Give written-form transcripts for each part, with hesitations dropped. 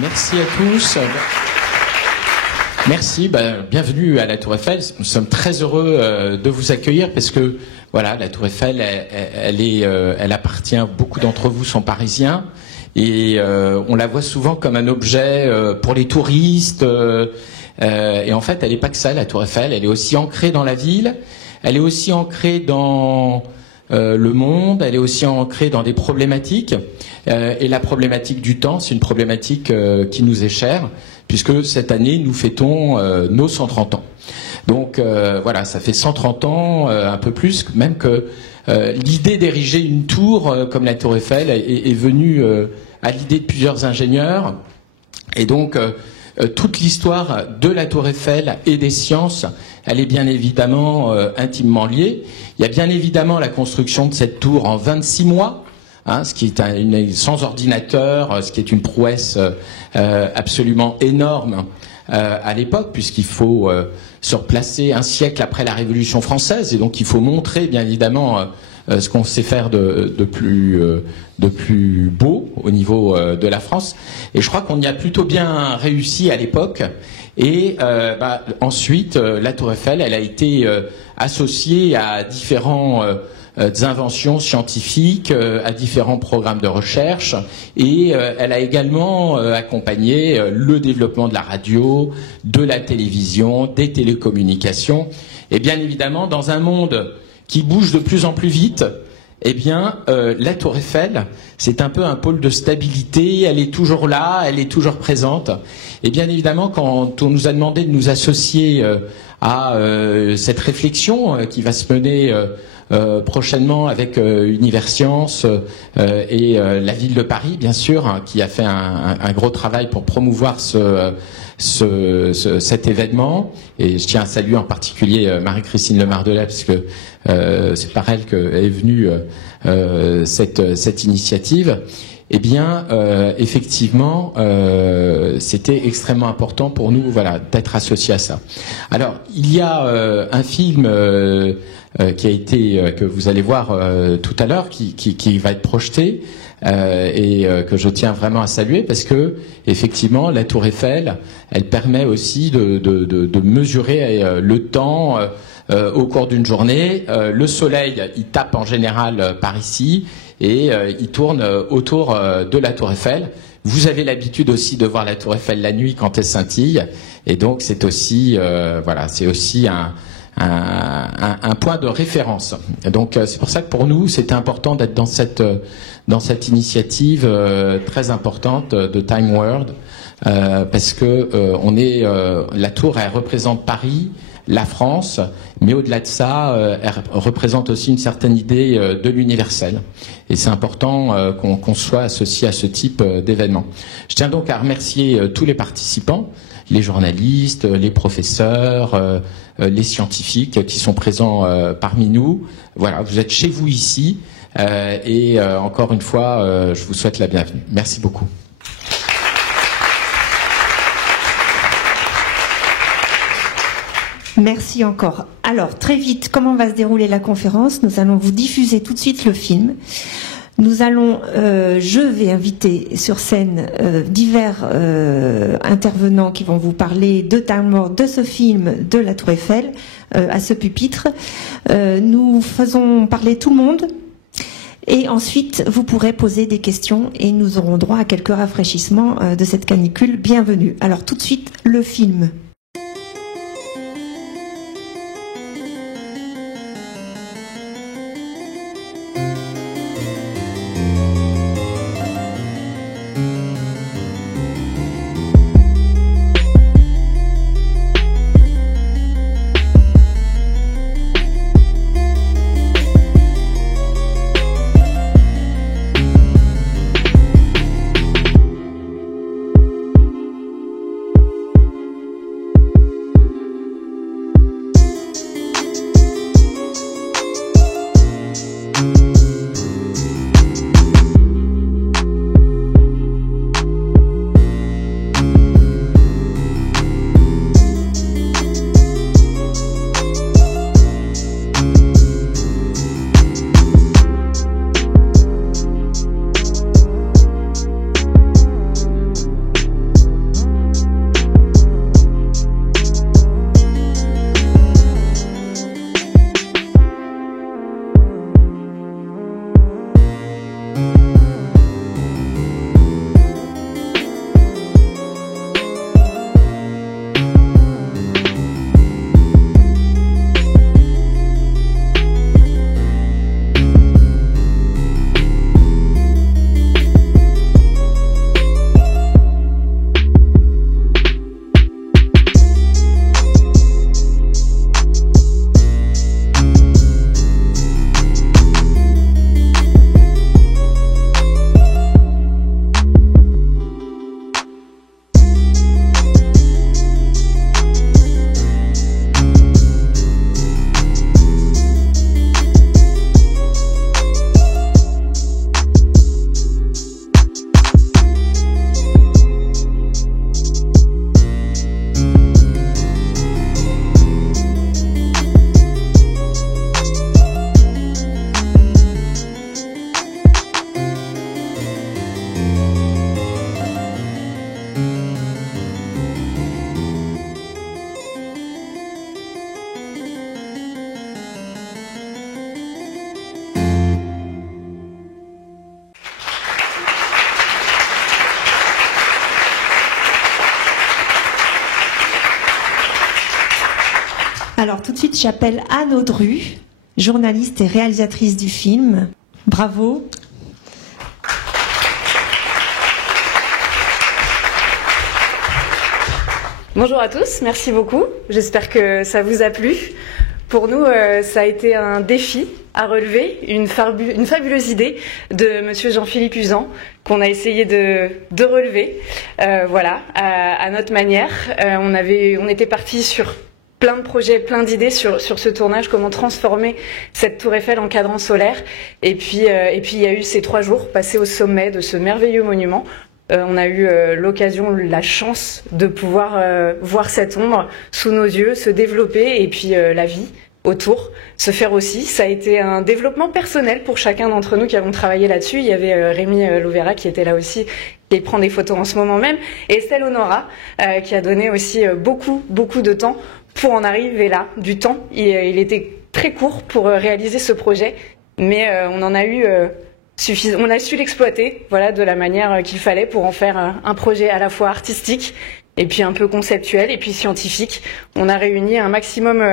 Merci à tous. Merci, bienvenue à la Tour Eiffel. Nous sommes très heureux de vous accueillir parce que voilà, la Tour Eiffel, elle appartient. Beaucoup d'entre vous sont parisiens et on la voit souvent comme un objet pour les touristes. Et en fait, elle n'est pas que ça, la Tour Eiffel. Elle est aussi ancrée dans la ville. Elle est aussi ancrée dans le monde. Elle est aussi ancrée dans des problématiques. Et la problématique du temps, c'est une problématique qui nous est chère, puisque cette année, nous fêtons nos 130 ans. Donc voilà, ça fait 130 ans, un peu plus, même que l'idée d'ériger une tour comme la Tour Eiffel est venue à l'idée de plusieurs ingénieurs. Et donc, toute l'histoire de la Tour Eiffel et des sciences, elle est bien évidemment intimement liée. Il y a bien évidemment la construction de cette tour en 26 mois, ce qui est sans ordinateur, ce qui est une prouesse absolument énorme à l'époque, puisqu'il faut se replacer un siècle après la Révolution française, et donc il faut montrer bien évidemment ce qu'on sait faire de plus beau au niveau de la France. Et je crois qu'on y a plutôt bien réussi à l'époque. Et ensuite, la Tour Eiffel, elle a été associée à différents inventions scientifiques, à différents programmes de recherche, et elle a également accompagné le développement de la radio, de la télévision, des télécommunications. Et bien évidemment, dans un monde qui bouge de plus en plus vite, eh bien, la Tour Eiffel, c'est un peu un pôle de stabilité. Elle est toujours là, elle est toujours présente. Et bien évidemment, quand on nous a demandé de nous associer à cette réflexion qui va se mener prochainement avec Universcience et la ville de Paris, bien sûr, qui a fait un gros travail pour promouvoir cet événement. Et je tiens à saluer en particulier Marie-Christine Lemardelet, parce que c'est par elle qu'est venue cette initiative. Eh bien, effectivement, c'était extrêmement important pour nous, voilà, d'être associés à ça. Alors, il y a un film qui a été que vous allez voir tout à l'heure, qui va être projeté et que je tiens vraiment à saluer, parce que effectivement, la Tour Eiffel, elle permet aussi de mesurer le temps au cours d'une journée. Le soleil, il tape en général par ici, et il tourne autour de la Tour Eiffel. Vous avez l'habitude aussi de voir la Tour Eiffel la nuit quand elle scintille, et donc c'est aussi voilà, c'est aussi un point de référence. Donc c'est pour ça que pour nous c'était important d'être dans cette initiative très importante de Time World, parce que la tour, elle représente Paris, la France, mais au-delà de ça, elle représente aussi une certaine idée de l'universel. Et c'est important qu'on soit associé à ce type d'événement. Je tiens donc à remercier tous les participants, les journalistes, les professeurs, les scientifiques qui sont présents parmi nous. Voilà, vous êtes chez vous ici, et encore une fois, je vous souhaite la bienvenue. Merci beaucoup. Merci encore. Alors, très vite, comment va se dérouler la conférence? Nous allons vous diffuser tout de suite le film. Je vais inviter sur scène divers intervenants qui vont vous parler de Time World, de ce film, de la Tour Eiffel, à ce pupitre. Nous faisons parler tout le monde. Et ensuite, vous pourrez poser des questions et nous aurons droit à quelques rafraîchissements de cette canicule. Bienvenue. Alors, tout de suite, le film. Alors tout de suite, j'appelle Anne Audru, journaliste et réalisatrice du film. Bravo. Bonjour à tous, merci beaucoup. J'espère que ça vous a plu. Pour nous, ça a été un défi à relever, une fabuleuse idée de monsieur Jean-Philippe Uzan qu'on a essayé de relever, voilà, à notre manière. On était parti sur plein de projets, plein d'idées sur ce tournage, comment transformer cette tour Eiffel en cadran solaire. Et puis il y a eu ces 3 jours passés au sommet de ce merveilleux monument. On a eu l'occasion, la chance de pouvoir voir cette ombre sous nos yeux se développer et puis la vie autour se faire aussi. Ça a été un développement personnel pour chacun d'entre nous qui avons travaillé là-dessus. Il y avait Rémi Lovera qui était là aussi, qui prend des photos en ce moment même, et Estelle Honora qui a donné aussi beaucoup de temps pour en arriver là, du temps. Il était très court pour réaliser ce projet, mais on en a eu... on a su l'exploiter, voilà, de la manière qu'il fallait pour en faire un projet à la fois artistique et puis un peu conceptuel et puis scientifique. On a réuni un maximum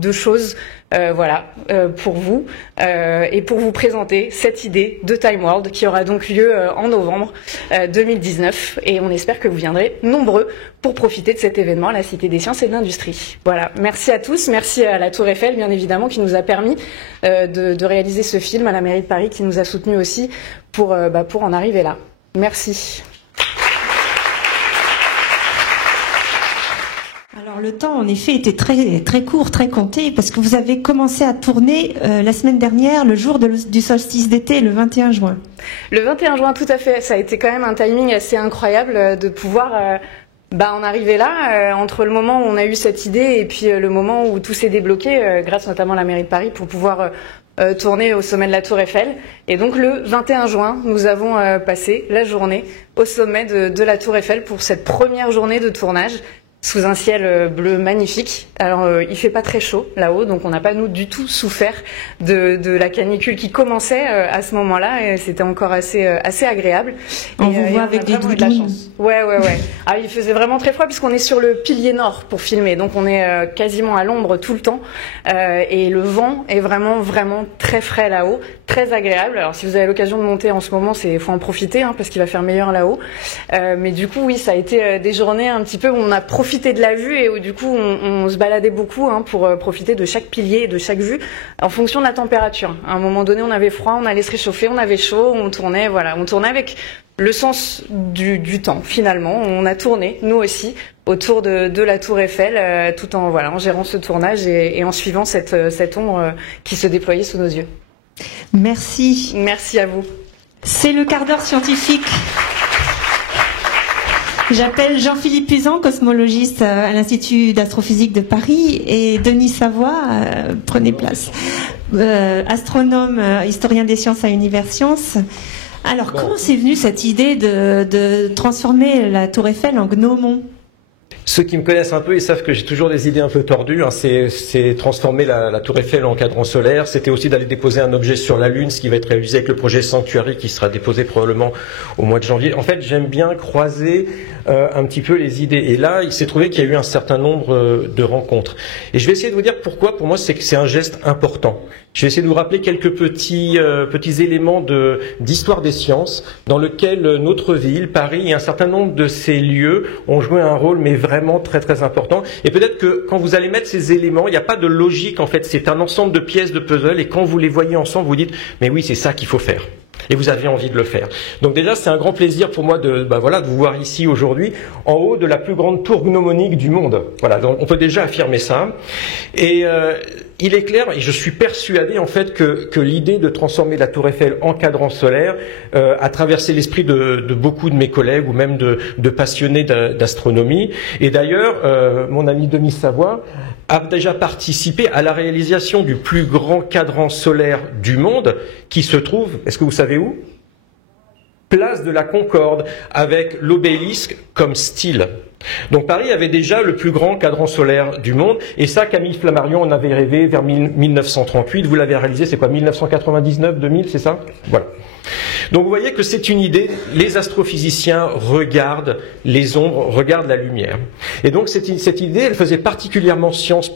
de choses, voilà, pour vous et pour vous présenter cette idée de Time World qui aura donc lieu en novembre 2019 et on espère que vous viendrez nombreux pour profiter de cet événement à la Cité des Sciences et de l'Industrie. Voilà, merci à tous, merci à la Tour Eiffel bien évidemment qui nous a permis de réaliser ce film, à la mairie de Paris qui nous a soutenus aussi pour en arriver là. Merci. Alors le temps en effet était très court, très compté, parce que vous avez commencé à tourner la semaine dernière, le jour du solstice d'été, le 21 juin. Le 21 juin, tout à fait. Ça a été quand même un timing assez incroyable de pouvoir en arriver là, entre le moment où on a eu cette idée et puis le moment où tout s'est débloqué, grâce notamment à la mairie de Paris, pour pouvoir tourner au sommet de la Tour Eiffel. Et donc le 21 juin, nous avons passé la journée au sommet de la Tour Eiffel pour cette première journée de tournage, sous un ciel bleu magnifique. Alors il fait pas très chaud là-haut, donc on n'a pas nous du tout souffert de la canicule qui commençait à ce moment-là, et c'était encore assez agréable. On vous voit avec des doudounes. Ouais. Ah, il faisait vraiment très froid puisqu'on est sur le pilier nord pour filmer, donc on est quasiment à l'ombre tout le temps, et le vent est vraiment très frais là-haut, très agréable. Alors si vous avez l'occasion de monter en ce moment, faut en profiter parce qu'il va faire meilleur là-haut. Mais du coup oui, ça a été des journées un petit peu où on a profité de la vue et où du coup on se baladait beaucoup pour profiter de chaque pilier et de chaque vue en fonction de la température. À un moment donné on avait froid, on allait se réchauffer, on avait chaud, on tournait avec le sens du temps finalement. On a tourné nous aussi autour de la Tour Eiffel tout en gérant ce tournage et en suivant cette ombre qui se déployait sous nos yeux. Merci. Merci à vous. C'est le quart d'heure scientifique. J'appelle Jean-Philippe Uzan, cosmologiste à l'Institut d'astrophysique de Paris, et Denis Savoie, prenez place, astronome, historien des sciences à Univers Sciences. Alors, comment c'est venu cette idée de transformer la Tour Eiffel en gnomon ? Ceux qui me connaissent un peu, ils savent que j'ai toujours des idées un peu tordues. C'est transformer la Tour Eiffel en cadran solaire. C'était aussi d'aller déposer un objet sur la Lune, ce qui va être réalisé avec le projet Sanctuary, qui sera déposé probablement au mois de janvier. En fait, j'aime bien croiser un petit peu les idées. Et là, il s'est trouvé qu'il y a eu un certain nombre de rencontres. Et je vais essayer de vous dire pourquoi. Pour moi, c'est un geste important. Je vais essayer de vous rappeler quelques petits éléments d'histoire des sciences dans lequel notre ville, Paris, et un certain nombre de ces lieux ont joué un rôle, mais vraiment très important. Et peut-être que quand vous allez mettre ces éléments, il n'y a pas de logique en fait. C'est un ensemble de pièces de puzzle, et quand vous les voyez ensemble, vous dites mais oui, c'est ça qu'il faut faire. Et vous avez envie de le faire. Donc déjà, c'est un grand plaisir pour moi de vous voir ici aujourd'hui, en haut de la plus grande tour gnomonique du monde. Voilà, donc on peut déjà affirmer ça. Et il est clair, et je suis persuadé en fait que l'idée de transformer la Tour Eiffel en cadran solaire a traversé l'esprit de beaucoup de mes collègues ou même de passionnés d'astronomie. Et d'ailleurs, mon ami Denis Savoie a déjà participé à la réalisation du plus grand cadran solaire du monde, qui se trouve, est-ce que vous savez où ? Place de la Concorde, avec l'obélisque comme style. Donc Paris avait déjà le plus grand cadran solaire du monde, et ça, Camille Flammarion en avait rêvé vers 1938, vous l'avez réalisé, c'est quoi, 1999, 2000, c'est ça ? Voilà. Donc vous voyez que c'est une idée, les astrophysiciens regardent les ombres, regardent la lumière. Et donc cette idée, elle faisait particulièrement sens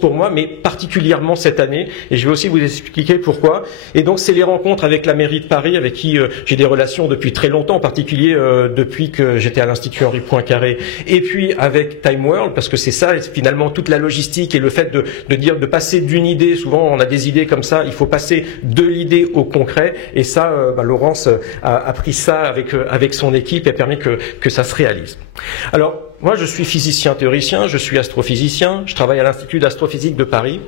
pour moi, mais particulièrement cette année, et je vais aussi vous expliquer pourquoi. Et donc c'est les rencontres avec la mairie de Paris, avec qui j'ai des relations depuis très longtemps, en particulier depuis que j'étais à l'Institut Henri Poincaré, et puis avec Time World, parce que c'est ça, finalement, toute la logistique et le fait de passer d'une idée, souvent on a des idées comme ça, il faut passer de l'idée au concret, et ça, Laurence a pris ça avec son équipe et a permis que ça se réalise. Alors, moi je suis physicien théoricien, je suis astrophysicien, je travaille à l'Institut d'astrophysique de Paris,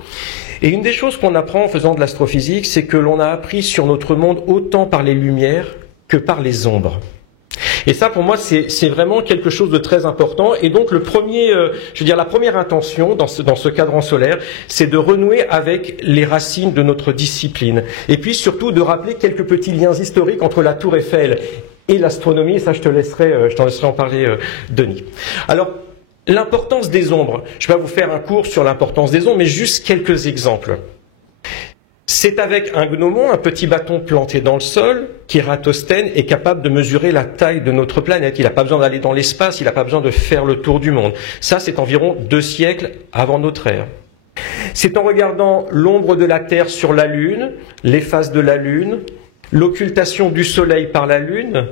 et une des choses qu'on apprend en faisant de l'astrophysique, c'est que l'on a appris sur notre monde autant par les lumières que par les ombres. Et ça, pour moi, c'est vraiment quelque chose de très important. Et donc, la première intention dans ce cadran solaire, c'est de renouer avec les racines de notre discipline. Et puis, surtout, de rappeler quelques petits liens historiques entre la Tour Eiffel et l'astronomie. Et ça, je t'en laisserai en parler, Denis. Alors, l'importance des ombres. Je vais pas vous faire un cours sur l'importance des ombres, mais juste quelques exemples. C'est avec un gnomon, un petit bâton planté dans le sol, qu'Ératosthène est capable de mesurer la taille de notre planète. Il n'a pas besoin d'aller dans l'espace, il n'a pas besoin de faire le tour du monde. Ça, c'est environ 2 siècles avant notre ère. C'est en regardant l'ombre de la Terre sur la Lune, les phases de la Lune, l'occultation du Soleil par la Lune,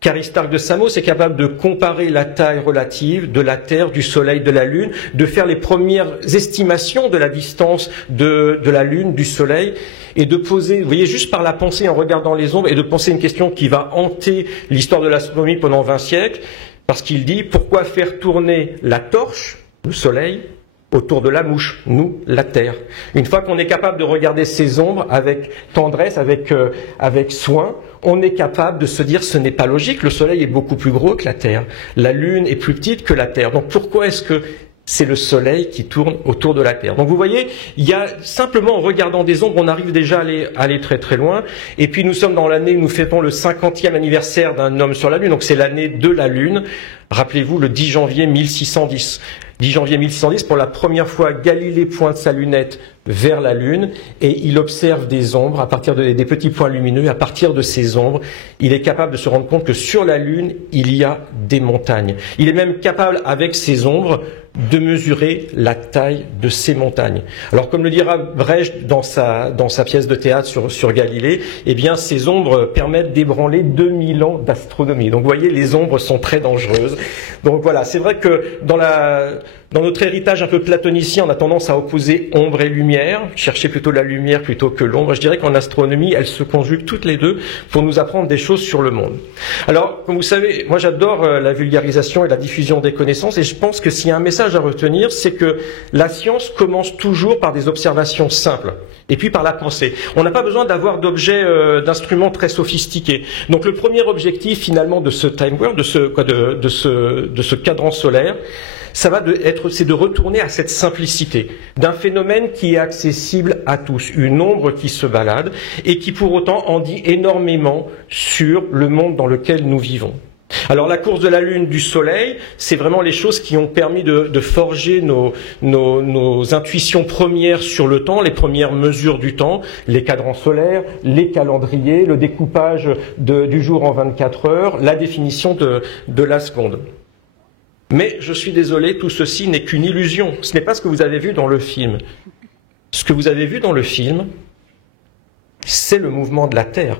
qu'Aristarque de Samos est capable de comparer la taille relative de la Terre, du Soleil, de la Lune, de faire les premières estimations de la distance de la Lune, du Soleil, et de poser, vous voyez, juste par la pensée, en regardant les ombres, et de penser une question qui va hanter l'histoire de l'astronomie pendant 20 siècles, parce qu'il dit, pourquoi faire tourner la torche, le Soleil, autour de la mouche, nous, la Terre. Une fois qu'on est capable de regarder ces ombres avec tendresse, avec soin, on est capable de se dire ce n'est pas logique, le Soleil est beaucoup plus gros que la Terre, la Lune est plus petite que la Terre. Donc pourquoi est-ce que c'est le Soleil qui tourne autour de la Terre? Donc vous voyez, il y a simplement en regardant des ombres, on arrive déjà à aller très très loin. Et puis nous sommes dans l'année où nous fêtons le 50e anniversaire d'un homme sur la Lune, donc c'est l'année de la Lune. Rappelez-vous, le 10 janvier 1610. 10 janvier 1610, pour la première fois, Galilée pointe sa lunette vers la Lune et il observe des ombres à partir des petits points lumineux. À partir de ces ombres, il est capable de se rendre compte que sur la Lune, il y a des montagnes. Il est même capable, avec ces ombres, de mesurer la taille de ces montagnes. Alors, comme le dira Brecht dans sa pièce de théâtre sur Galilée, eh bien, ces ombres permettent d'ébranler 2000 ans d'astronomie. Donc, vous voyez, les ombres sont très dangereuses. Donc, voilà, c'est vrai que dans notre héritage un peu platonicien, on a tendance à opposer ombre et lumière, chercher plutôt la lumière plutôt que l'ombre. Je dirais qu'en astronomie, elles se conjuguent toutes les deux pour nous apprendre des choses sur le monde. Alors, comme vous savez, moi j'adore la vulgarisation et la diffusion des connaissances, et je pense que s'il y a un message à retenir, c'est que la science commence toujours par des observations simples, et puis par la pensée. On n'a pas besoin d'avoir d'objets, d'instruments très sophistiqués. Donc le premier objectif finalement de ce time world, de ce cadran solaire, c'est de retourner à cette simplicité d'un phénomène qui est accessible à tous, une ombre qui se balade et qui pour autant en dit énormément sur le monde dans lequel nous vivons. Alors la course de la Lune, du Soleil, c'est vraiment les choses qui ont permis de forger nos intuitions premières sur le temps, les premières mesures du temps, les cadrans solaires, les calendriers, le découpage du jour en 24 heures, la définition de la seconde. Mais je suis désolé, tout ceci n'est qu'une illusion. Ce n'est pas ce que vous avez vu dans le film. Ce que vous avez vu dans le film, c'est le mouvement de la Terre.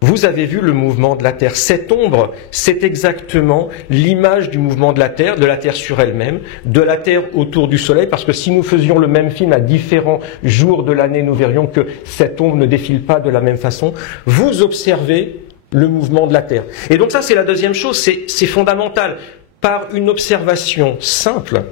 Vous avez vu le mouvement de la Terre. Cette ombre, c'est exactement l'image du mouvement de la Terre sur elle-même, de la Terre autour du Soleil, parce que si nous faisions le même film à différents jours de l'année, nous verrions que cette ombre ne défile pas de la même façon. Vous observez le mouvement de la Terre. Et donc ça, c'est la deuxième chose, c'est fondamental. Par une observation simple,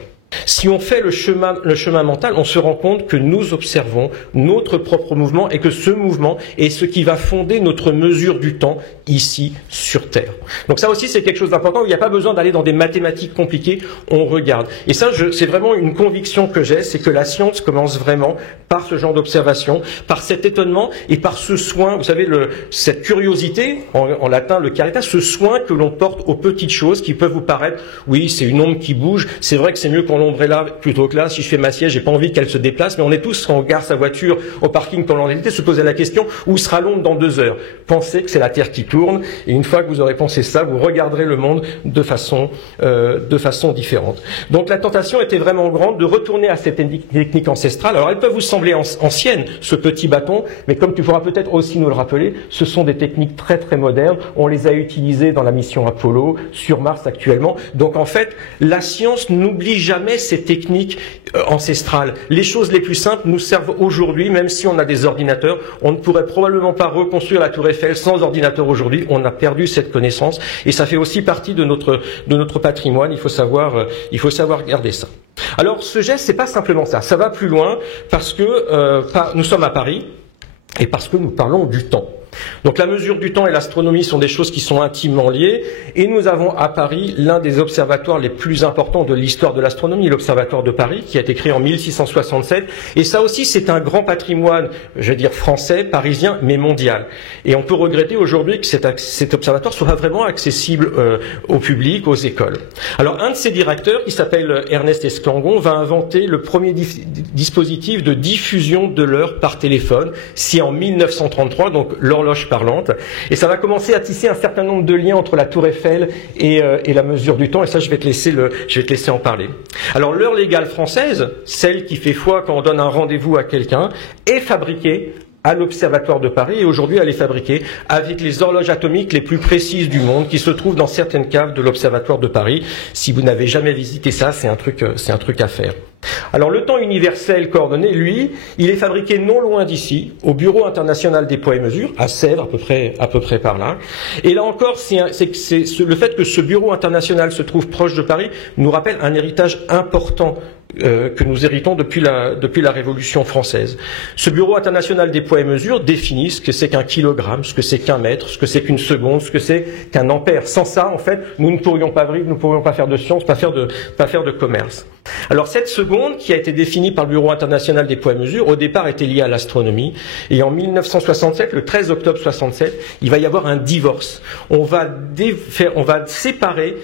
si on fait le chemin mental, on se rend compte que nous observons notre propre mouvement et que ce mouvement est ce qui va fonder notre mesure du temps ici sur Terre. Donc ça aussi, c'est quelque chose d'important. Il n'y a pas besoin d'aller dans des mathématiques compliquées, on regarde. Et ça, c'est vraiment une conviction que j'ai, c'est que la science commence vraiment par ce genre d'observation, par cet étonnement et par ce soin, vous savez, cette curiosité, en latin le caritas, ce soin que l'on porte aux petites choses qui peuvent vous paraître, oui, c'est une ombre qui bouge, c'est vrai que c'est mieux qu'on l'ombrella plutôt que là, si je fais ma sieste, j'ai pas envie qu'elle se déplace, mais on est tous, quand on gare sa voiture au parking pendant l'été, se poser la question, où sera l'onde dans 2 heures? Pensez que c'est la Terre qui tourne, et une fois que vous aurez pensé ça, vous regarderez le monde de façon différente. Donc la tentation était vraiment grande de retourner à cette technique ancestrale. Alors elles peuvent vous sembler anciennes, ce petit bâton, mais comme tu pourras peut-être aussi nous le rappeler, ce sont des techniques très très modernes. On les a utilisées dans la mission Apollo, sur Mars actuellement. Donc en fait, la science n'oublie jamais ces techniques ancestrales. Les choses les plus simples nous servent aujourd'hui, même si on a des ordinateurs. On ne pourrait probablement pas reconstruire la Tour Eiffel sans ordinateur aujourd'hui. On a perdu cette connaissance et ça fait aussi partie de notre patrimoine. Il faut savoir garder ça. Alors ce geste, c'est pas simplement ça. Ça va plus loin parce que nous sommes à Paris et parce que nous parlons du temps. Donc la mesure du temps et l'astronomie sont des choses qui sont intimement liées et nous avons à Paris l'un des observatoires les plus importants de l'histoire de l'astronomie, l'Observatoire de Paris, qui a été créé en 1667 et ça aussi c'est un grand patrimoine, je veux dire français, parisien, mais mondial. Et on peut regretter aujourd'hui que cet observatoire soit vraiment accessible au public, aux écoles. Alors un de ses directeurs, qui s'appelle Ernest Esclangon, va inventer le premier dispositif de diffusion de l'heure par téléphone, c'est en 1933, donc l'horloge parlante, et ça va commencer à tisser un certain nombre de liens entre la Tour Eiffel et la mesure du temps, et ça je vais te laisser en parler. Alors l'heure légale française, celle qui fait foi quand on donne un rendez-vous à quelqu'un, est fabriquée à l'Observatoire de Paris, et aujourd'hui elle est fabriquée avec les horloges atomiques les plus précises du monde qui se trouvent dans certaines caves de l'Observatoire de Paris. Si vous n'avez jamais visité ça, c'est un truc à faire. Alors le temps universel coordonné, lui, il est fabriqué non loin d'ici, au Bureau international des poids et mesures, à Sèvres, à peu près par là. Et là encore, le fait que ce bureau international se trouve proche de Paris nous rappelle un héritage important que nous héritons depuis la Révolution française. Ce bureau international des poids et mesures définit ce que c'est qu'un kilogramme, ce que c'est qu'un mètre, ce que c'est qu'une seconde, ce que c'est qu'un ampère. Sans ça, en fait, nous ne pourrions pas vivre, nous ne pourrions pas faire de science, pas faire de commerce. Alors cette seconde, qui a été définie par le Bureau international des poids et mesures, au départ était liée à l'astronomie, et en 1967, le 13 octobre 67, il va y avoir un divorce. On va séparer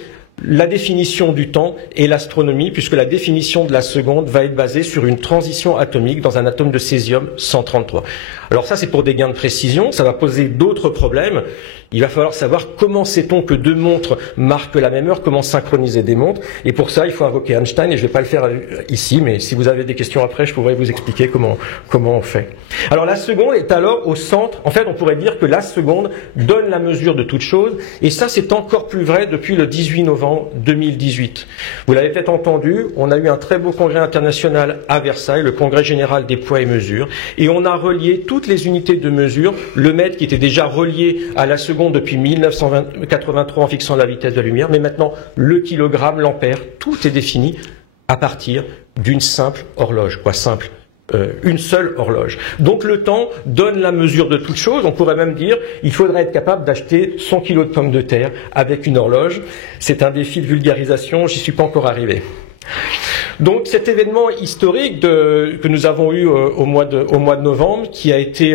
la définition du temps et l'astronomie, puisque la définition de la seconde va être basée sur une transition atomique dans un atome de césium-133. Alors ça, c'est pour des gains de précision, ça va poser d'autres problèmes. Il va falloir savoir comment sait-on que 2 montres marquent la même heure, comment synchroniser des montres, et pour ça, il faut invoquer Einstein, et je ne vais pas le faire ici, mais si vous avez des questions après, je pourrais vous expliquer comment on fait. Alors la seconde est alors au centre, en fait, on pourrait dire que la seconde donne la mesure de toute chose, et ça, c'est encore plus vrai depuis le 18 novembre 2018. Vous l'avez peut-être entendu, on a eu un très beau congrès international à Versailles, le congrès général des poids et mesures, et on a relié toutes les unités de mesure, le mètre qui était déjà relié à la seconde depuis 1983 en fixant la vitesse de la lumière, mais maintenant le kilogramme, l'ampère, tout est défini à partir d'une simple horloge. Une seule horloge. Donc le temps donne la mesure de toute chose. On pourrait même dire il faudrait être capable d'acheter 100 kilos de pommes de terre avec une horloge. C'est un défi de vulgarisation, j'y suis pas encore arrivé. Donc cet événement historique que nous avons eu au mois de novembre, qui a été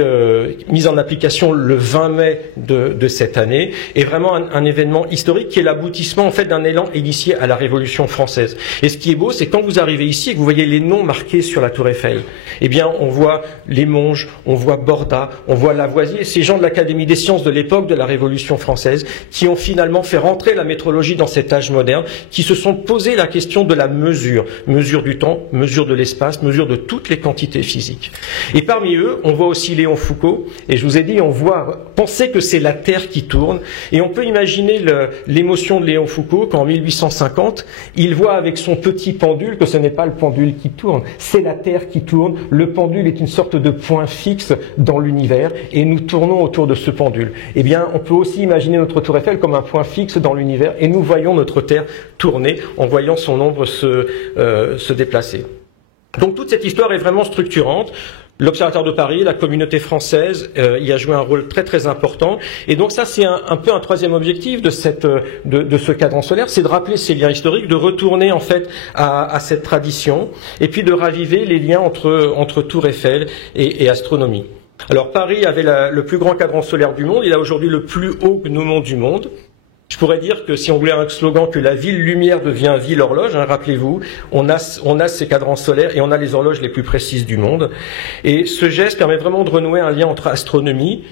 mis en application le 20 mai de cette année, est vraiment un événement historique qui est l'aboutissement en fait d'un élan initié à la Révolution française. Et ce qui est beau, c'est quand vous arrivez ici et que vous voyez les noms marqués sur la Tour Eiffel, eh bien on voit les Monges, on voit Borda, on voit Lavoisier, ces gens de l'Académie des sciences de l'époque de la Révolution française qui ont finalement fait rentrer la métrologie dans cet âge moderne, qui se sont posé la question de la mesure du temps, mesure de l'espace, mesure de toutes les quantités physiques. Et parmi eux, on voit aussi Léon Foucault, et je vous ai dit, pensez que c'est la Terre qui tourne, et on peut imaginer l'émotion de Léon Foucault quand en 1850, il voit avec son petit pendule que ce n'est pas le pendule qui tourne, c'est la Terre qui tourne, le pendule est une sorte de point fixe dans l'univers, et nous tournons autour de ce pendule. Eh bien, on peut aussi imaginer notre Tour Eiffel comme un point fixe dans l'univers, et nous voyons notre Terre tourner en voyant son ombre se déplacer. Donc toute cette histoire est vraiment structurante. L'Observatoire de Paris, la communauté française y a joué un rôle très très important. Et donc ça, c'est un peu un troisième objectif de ce cadran solaire, c'est de rappeler ces liens historiques, de retourner en fait à cette tradition, et puis de raviver les liens entre Tour Eiffel et astronomie. Alors Paris avait le plus grand cadran solaire du monde, il a aujourd'hui le plus haut gnomon du monde. Je pourrais dire que si on voulait un slogan que la ville lumière devient ville horloge, hein, rappelez-vous, on a ces cadrans solaires et on a les horloges les plus précises du monde. Et ce geste permet vraiment de renouer un lien entre astronomie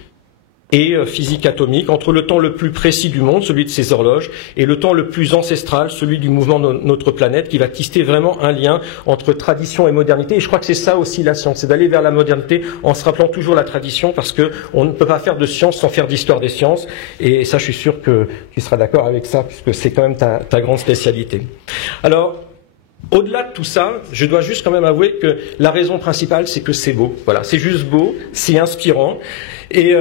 et physique atomique, entre le temps le plus précis du monde, celui de ces horloges, et le temps le plus ancestral, celui du mouvement de notre planète, qui va tisser vraiment un lien entre tradition et modernité. Et je crois que c'est ça aussi la science, c'est d'aller vers la modernité en se rappelant toujours la tradition, parce que on ne peut pas faire de science sans faire d'histoire des sciences. Et ça, je suis sûr que tu seras d'accord avec ça, puisque c'est quand même ta grande spécialité. Alors, au-delà de tout ça, je dois juste quand même avouer que la raison principale, c'est que c'est beau. Voilà, c'est juste beau, c'est inspirant. Et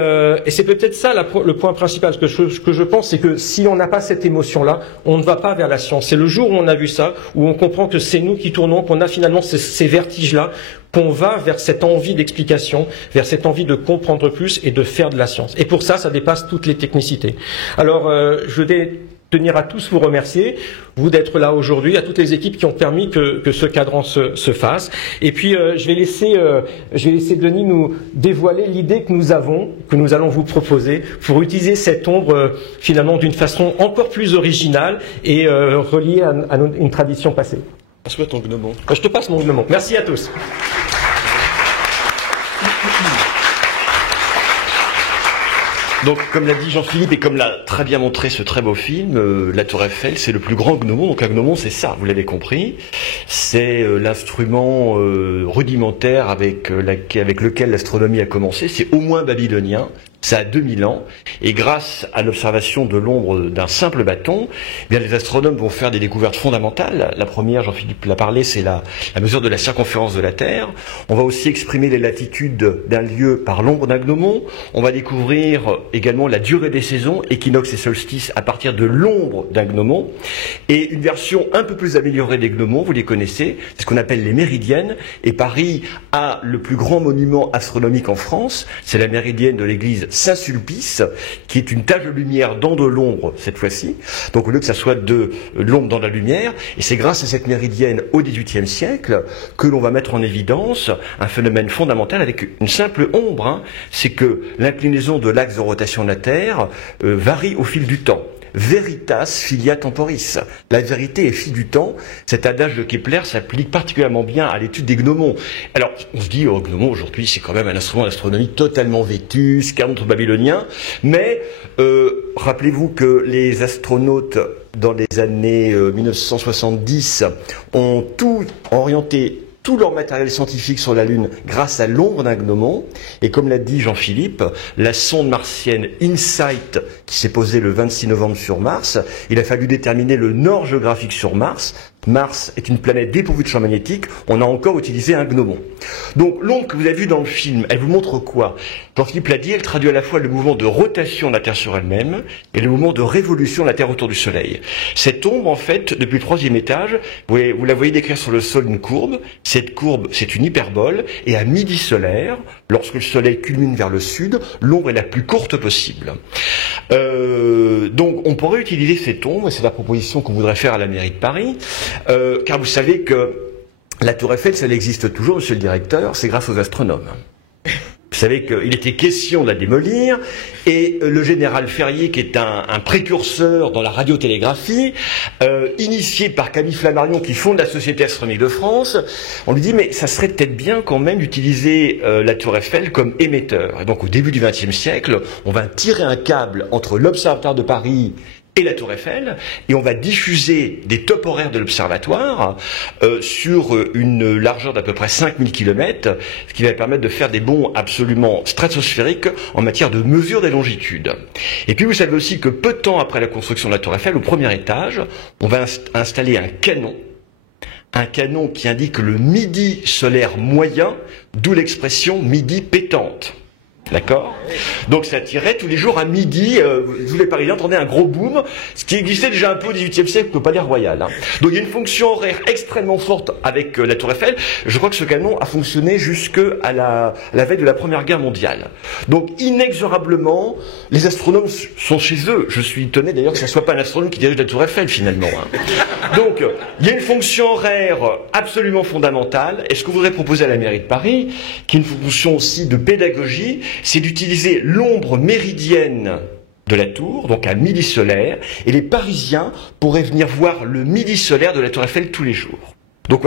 c'est peut-être ça le point principal. Ce que je pense, c'est que si on n'a pas cette émotion-là, on ne va pas vers la science. C'est le jour où on a vu ça, où on comprend que c'est nous qui tournons, qu'on a finalement ces vertiges-là, qu'on va vers cette envie d'explication, vers cette envie de comprendre plus et de faire de la science. Et pour ça, ça dépasse toutes les technicités. Alors, je vais tenir à tous vous remercier, vous d'être là aujourd'hui, à toutes les équipes qui ont permis que ce cadran se fasse. Et puis je vais laisser Denis nous dévoiler l'idée que nous allons vous proposer pour utiliser cette ombre finalement d'une façon encore plus originale et reliée à une tradition passée. Passe-moi ton gnomon. Je te passe mon gnomon. Merci à tous. Donc, comme l'a dit Jean-Philippe et comme l'a très bien montré ce très beau film, la Tour Eiffel, c'est le plus grand gnomon. Donc, un gnomon, c'est ça, vous l'avez compris. C'est l'instrument rudimentaire avec lequel l'astronomie a commencé. C'est au moins babylonien. Ça a 2000 ans, et grâce à l'observation de l'ombre d'un simple bâton, eh bien les astronomes vont faire des découvertes fondamentales. La première, Jean-Philippe l'a parlé, c'est la mesure de la circonférence de la Terre. On va aussi exprimer les latitudes d'un lieu par l'ombre d'un gnomon. On va découvrir également la durée des saisons, équinoxe et solstice, à partir de l'ombre d'un gnomon. Et une version un peu plus améliorée des gnomons, vous les connaissez, c'est ce qu'on appelle les méridiennes. Et Paris a le plus grand monument astronomique en France, c'est la méridienne de l'église Saint-Sulpice, qui est une tache de lumière dans de l'ombre cette fois-ci. Donc au lieu que ça soit de l'ombre dans la lumière, et c'est grâce à cette méridienne au XVIIIe siècle que l'on va mettre en évidence un phénomène fondamental avec une simple ombre. C'est que l'inclinaison de l'axe de rotation de la Terre varie au fil du temps. Veritas filia temporis. La vérité est fille du temps. Cet adage de Kepler s'applique particulièrement bien à l'étude des gnomons. Alors, on se dit, gnomon aujourd'hui, c'est quand même un instrument d'astronomie totalement vétuste, contre-babylonien. Mais, rappelez-vous que les astronautes, dans les années 1970, ont tout orienté, tout leur matériel scientifique sur la Lune grâce à l'ombre d'un gnomon. Et comme l'a dit Jean-Philippe, la sonde martienne InSight qui s'est posée le 26 novembre sur Mars, il a fallu déterminer le nord géographique sur Mars. Mars est une planète dépourvue de champ magnétique, on a encore utilisé un gnomon. Donc l'ombre que vous avez vue dans le film, elle vous montre quoi? Jean-Philippe l'a dit, elle traduit à la fois le mouvement de rotation de la Terre sur elle-même et le mouvement de révolution de la Terre autour du Soleil. Cette ombre, en fait, depuis le 3e étage, vous la voyez décrire sur le sol une courbe. Cette courbe, c'est une hyperbole, et à midi solaire, lorsque le Soleil culmine vers le sud, l'ombre est la plus courte possible. Donc on pourrait utiliser cette ombre, et c'est la proposition qu'on voudrait faire à la mairie de Paris, car vous savez que la Tour Eiffel, ça existe toujours, monsieur le directeur, c'est grâce aux astronomes. Vous savez qu'il était question de la démolir, et le général Ferrier, qui est un précurseur dans la radiotélégraphie, initié par Camille Flammarion, qui fonde la Société astronomique de France, on lui dit, mais ça serait peut-être bien quand même d'utiliser la Tour Eiffel comme émetteur. Et donc au début du XXe siècle, on va tirer un câble entre l'Observatoire de Paris et la Tour Eiffel, et on va diffuser des tops horaires de l'observatoire sur une largeur d'à peu près 5000 km, ce qui va permettre de faire des bonds absolument stratosphériques en matière de mesure des longitudes. Et puis vous savez aussi que peu de temps après la construction de la Tour Eiffel, au premier étage, on va installer un canon qui indique le midi solaire moyen, d'où l'expression midi pétante. D'accord? Donc ça tirait tous les jours à midi, vous les Parisiens entendaient un gros boom, ce qui existait déjà un peu au XVIIIe siècle, au Palais Royal. Donc il y a une fonction horaire extrêmement forte avec la Tour Eiffel. Je crois que ce canon a fonctionné jusqu'à la veille de la Première Guerre mondiale. Donc inexorablement, les astronomes sont chez eux. Je suis étonné d'ailleurs que ce ne soit pas un astronome qui dirige la Tour Eiffel finalement. Donc il y a une fonction horaire absolument fondamentale. Et ce que je voudrais proposer à la mairie de Paris, qui est une fonction aussi de pédagogie, c'est d'utiliser l'ombre méridienne de la tour, donc un midi solaire, et les Parisiens pourraient venir voir le midi solaire de la Tour Eiffel tous les jours. Donc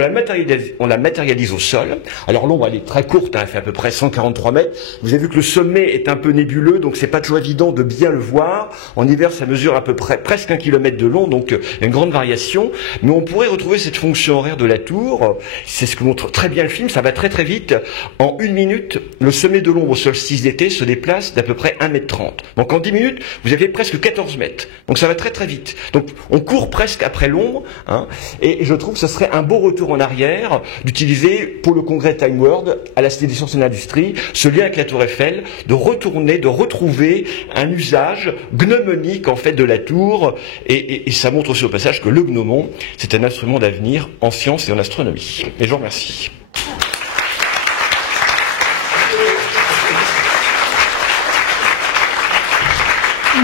on la matérialise au sol. Alors l'ombre elle est très courte, elle fait à peu près 143 mètres. Vous avez vu que le sommet est un peu nébuleux, donc c'est pas toujours évident de bien le voir. En hiver ça mesure à peu près presque 1 kilomètre de long, donc il y a une grande variation. Mais on pourrait retrouver cette fonction horaire de la tour. C'est ce que montre très bien le film, ça va très très vite. En 1 minute, le sommet de l'ombre au solstice d'été se déplace d'à peu près 1,30 m. Donc en 10 minutes, vous avez presque 14 mètres. Donc ça va très très vite. Donc on court presque après l'ombre, hein, et je trouve que ce serait un beau retour en arrière d'utiliser pour le congrès Time World à la Cité des Sciences et de l'Industrie ce lien avec la Tour Eiffel, de retrouver un usage gnomonique en fait de la tour, et ça montre aussi au passage que le gnomon c'est un instrument d'avenir en sciences et en astronomie. Et je vous remercie.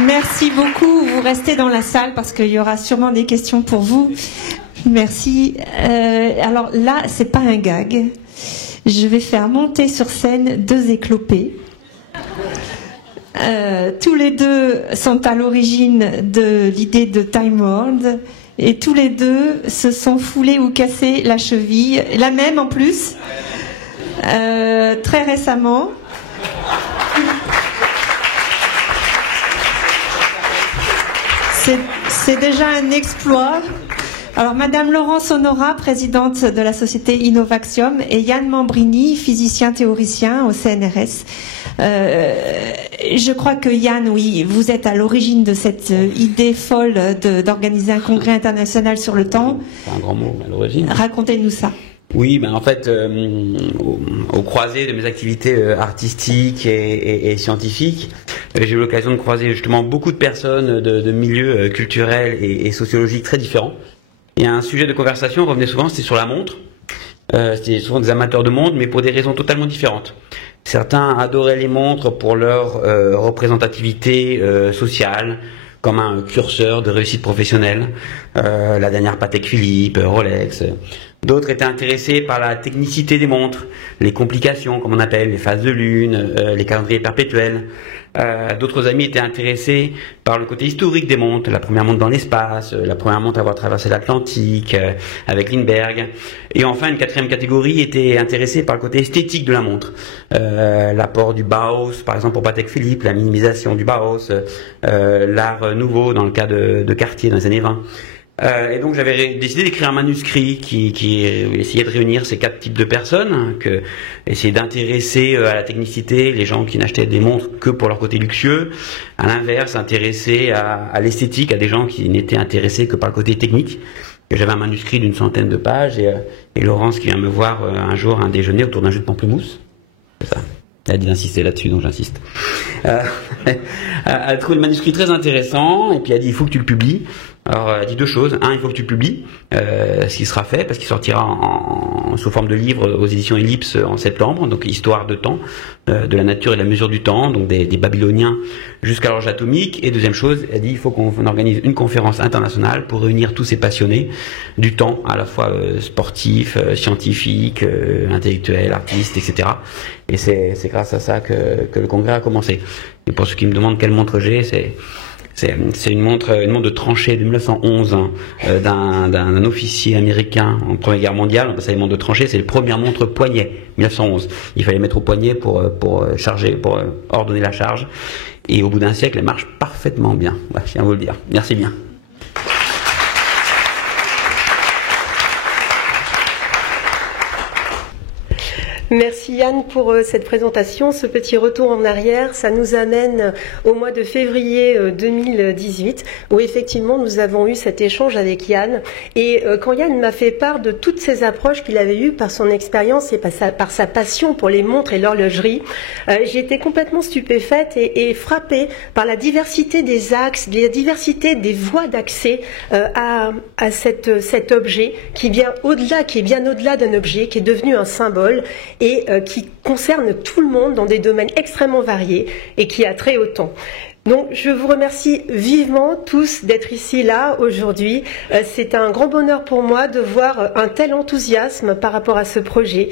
Merci beaucoup. Vous restez dans la salle parce qu'il y aura sûrement des questions pour vous. Merci. Alors là, c'est pas un gag. Je vais faire monter sur scène 2 éclopés. Tous les 2 sont à l'origine de l'idée de Time World et tous les 2 se sont foulés ou cassés la cheville, la même en plus, très récemment. C'est déjà un exploit. Alors, Madame Laurence Honora, présidente de la société Innovaxium, et Yann Mambrini, physicien théoricien au CNRS. Je crois que Yann, oui, vous êtes à l'origine de cette idée folle d'organiser un congrès international sur le temps. C'est un grand mot, à l'origine. Racontez-nous ça. Oui, ben en fait, au croisé de mes activités artistiques et scientifiques, j'ai eu l'occasion de croiser justement beaucoup de personnes de milieux culturels et sociologiques très différents. Et un sujet de conversation revenait souvent, c'était sur la montre. C'était souvent des amateurs de montres, mais pour des raisons totalement différentes. Certains adoraient les montres pour leur représentativité sociale, comme un curseur de réussite professionnelle, la dernière Patek Philippe, Rolex. D'autres étaient intéressés par la technicité des montres, les complications, comme on appelle, les phases de lune, les calendriers perpétuels. D'autres amis étaient intéressés par le côté historique des montres, la première montre dans l'espace, la première montre à avoir traversé l'Atlantique avec Lindbergh. Et enfin, une 4e catégorie était intéressée par le côté esthétique de la montre. L'apport du Bauhaus, par exemple pour Patek Philippe, la minimisation du Bauhaus, l'art nouveau dans le cas de Cartier dans les années 20. Et donc j'avais décidé d'écrire un manuscrit qui essayait de réunir ces 4 types de personnes, essayer d'intéresser à la technicité les gens qui n'achetaient des montres que pour leur côté luxueux, à l'inverse intéresser à l'esthétique, à des gens qui n'étaient intéressés que par le côté technique. Et j'avais un manuscrit d'une 100aine de pages et Laurence qui vient me voir un jour à un déjeuner autour d'un jus de pamplemousse. C'est ça. Elle a dit d'insister là-dessus, donc j'insiste. Elle a trouvé le manuscrit très intéressant et puis elle a dit il faut que tu le publies. Alors elle a dit 2 choses. Un, il faut que tu publies, ce qui sera fait parce qu'il sortira sous forme de livre aux éditions Ellipse en septembre, donc histoire de temps, de la nature et de la mesure du temps, donc des Babyloniens jusqu'à l'orge atomique. Et deuxième chose, elle dit il faut qu'on organise une conférence internationale pour réunir tous ces passionnés du temps, à la fois sportifs, scientifiques, intellectuels, artistes, etc. Et c'est grâce à ça que le congrès a commencé. Et pour ceux qui me demandent quelle montre j'ai, c'est une montre de tranchée de 1911 d'un officier américain en Première Guerre mondiale. On appelle ça les montres de tranchée. C'est les premières montres poignet, 1911. Il fallait mettre au poignet pour charger, pour ordonner la charge. Et au bout d'un siècle, elle marche parfaitement bien. Ouais, je viens vous le dire. Merci bien. Merci Yann pour cette présentation. Ce petit retour en arrière, ça nous amène au mois de février 2018 où effectivement nous avons eu cet échange avec Yann. Et quand Yann m'a fait part de toutes ces approches qu'il avait eues par son expérience et par sa passion pour les montres et l'horlogerie, j'ai été complètement stupéfaite et frappée par la diversité des axes, la diversité des voies d'accès à cet objet qui est bien au-delà d'un objet, qui est devenu un symbole. et qui concerne tout le monde dans des domaines extrêmement variés et qui a trait au temps. Donc, je vous remercie vivement tous d'être ici, là, aujourd'hui. C'est un grand bonheur pour moi de voir un tel enthousiasme par rapport à ce projet.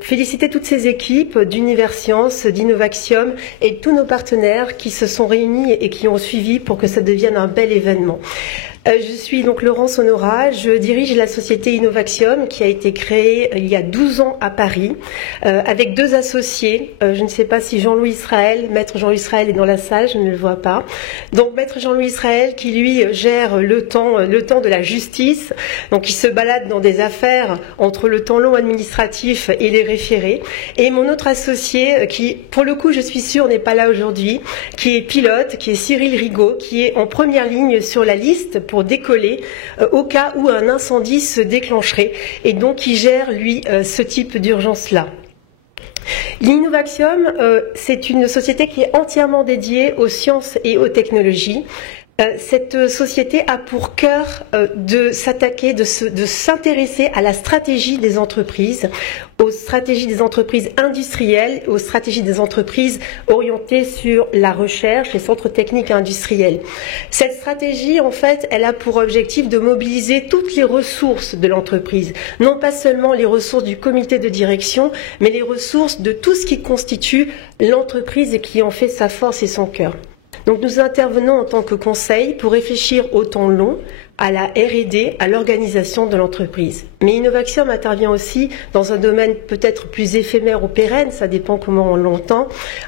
Féliciter toutes ces équipes d'Universcience, d'Innovaxium et tous nos partenaires qui se sont réunis et qui ont suivi pour que ça devienne un bel événement. Je suis donc Laurence Honora, je dirige la société Innovaxium qui a été créée il y a 12 ans à Paris avec 2 associés. Je ne sais pas si Jean-Louis Israël, Maître Jean-Louis Israël est dans la salle, je ne le vois pas. Donc Maître Jean-Louis Israël qui lui gère le temps de la justice, donc il se balade dans des affaires entre le temps long administratif et les référés. Et mon autre associé qui, pour le coup, je suis sûre, n'est pas là aujourd'hui, qui est pilote, qui est Cyril Rigaud, qui est en première ligne sur la liste pour décoller au cas où un incendie se déclencherait et donc qui gère lui ce type d'urgence-là. L'Innovaxium, c'est une société qui est entièrement dédiée aux sciences et aux technologies. Cette société a pour cœur de s'attaquer, de s'intéresser à la stratégie des entreprises, aux stratégies des entreprises industrielles, aux stratégies des entreprises orientées sur la recherche, les centres techniques industriels. Cette stratégie, en fait, elle a pour objectif de mobiliser toutes les ressources de l'entreprise, non pas seulement les ressources du comité de direction, mais les ressources de tout ce qui constitue l'entreprise et qui en fait sa force et son cœur. Donc nous intervenons en tant que conseil pour réfléchir au temps long, à la R&D, à l'organisation de l'entreprise. Mais Innovaxium intervient aussi dans un domaine peut-être plus éphémère ou pérenne, ça dépend comment on l'entend,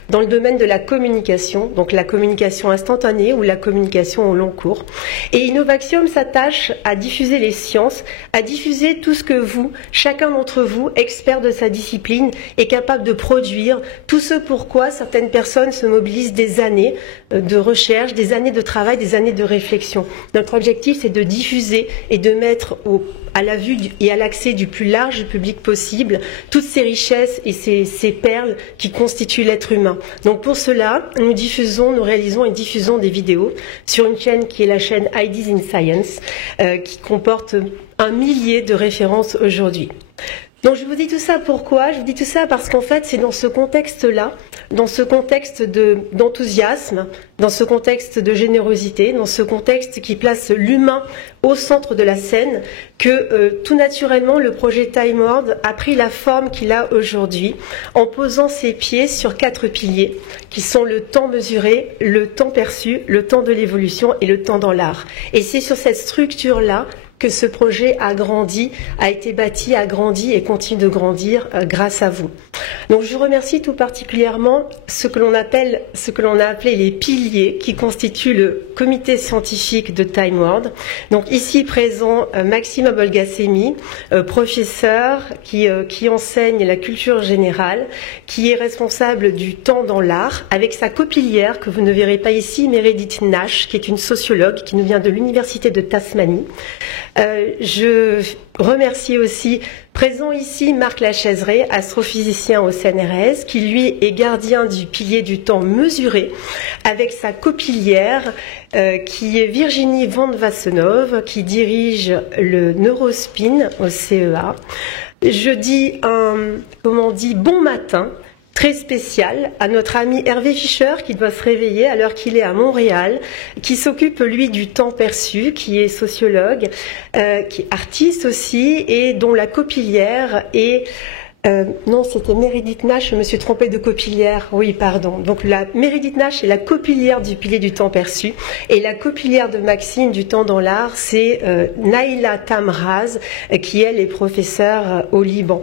dans le domaine de la communication, donc la communication instantanée ou la communication au long cours. Et Innovaxium s'attache à diffuser les sciences, à diffuser tout ce que vous, chacun d'entre vous, expert de sa discipline, est capable de produire, tout ce pourquoi certaines personnes se mobilisent des années de recherche, des années de travail, des années de réflexion. Notre objectif, c'est de diffuser et de mettre à la vue et à l'accès du plus large public possible toutes ces richesses et ces perles qui constituent l'être humain. Donc pour cela, nous réalisons et diffusons des vidéos sur une chaîne qui est la chaîne Ideas in Science, qui comporte 1 millier de références aujourd'hui. Donc je vous dis tout ça pourquoi? Je vous dis tout ça parce qu'en fait c'est dans ce contexte-là, dans ce contexte d'enthousiasme, dans ce contexte de générosité, dans ce contexte qui place l'humain au centre de la scène, que tout naturellement le projet TimeWorld a pris la forme qu'il a aujourd'hui en posant ses pieds sur 4 piliers qui sont le temps mesuré, le temps perçu, le temps de l'évolution et le temps dans l'art. Et c'est sur cette structure-là que ce projet a grandi, a été bâti, a grandi et continue de grandir grâce à vous. Donc je remercie tout particulièrement ce que l'on a appelé les piliers qui constituent le comité scientifique de TimeWorld. Donc ici présent Maxime Abolgassemi, professeur qui enseigne la culture générale, qui est responsable du temps dans l'art, avec sa copilière que vous ne verrez pas ici, Meredith Nash, qui est une sociologue qui nous vient de l'université de Tasmanie. Je remercie aussi, présent ici, Marc Lachaiseray, astrophysicien au CNRS, qui lui est gardien du pilier du temps mesuré, avec sa copilière, qui est Virginie Van Wassenov, qui dirige le Neurospin au CEA. Je dis bon matin, très spécial à notre ami Hervé Fischer qui doit se réveiller alors qu'il est à Montréal, qui s'occupe lui du temps perçu, qui est sociologue, qui est artiste aussi et dont la copilière est... non, c'était Meredith Nash, je me suis trompée de copilière, oui, pardon. Donc la Meredith Nash est la copilière du pilier du temps perçu et la copilière de Maxime du temps dans l'art, c'est Naïla Tamraz, qui elle est professeure au Liban.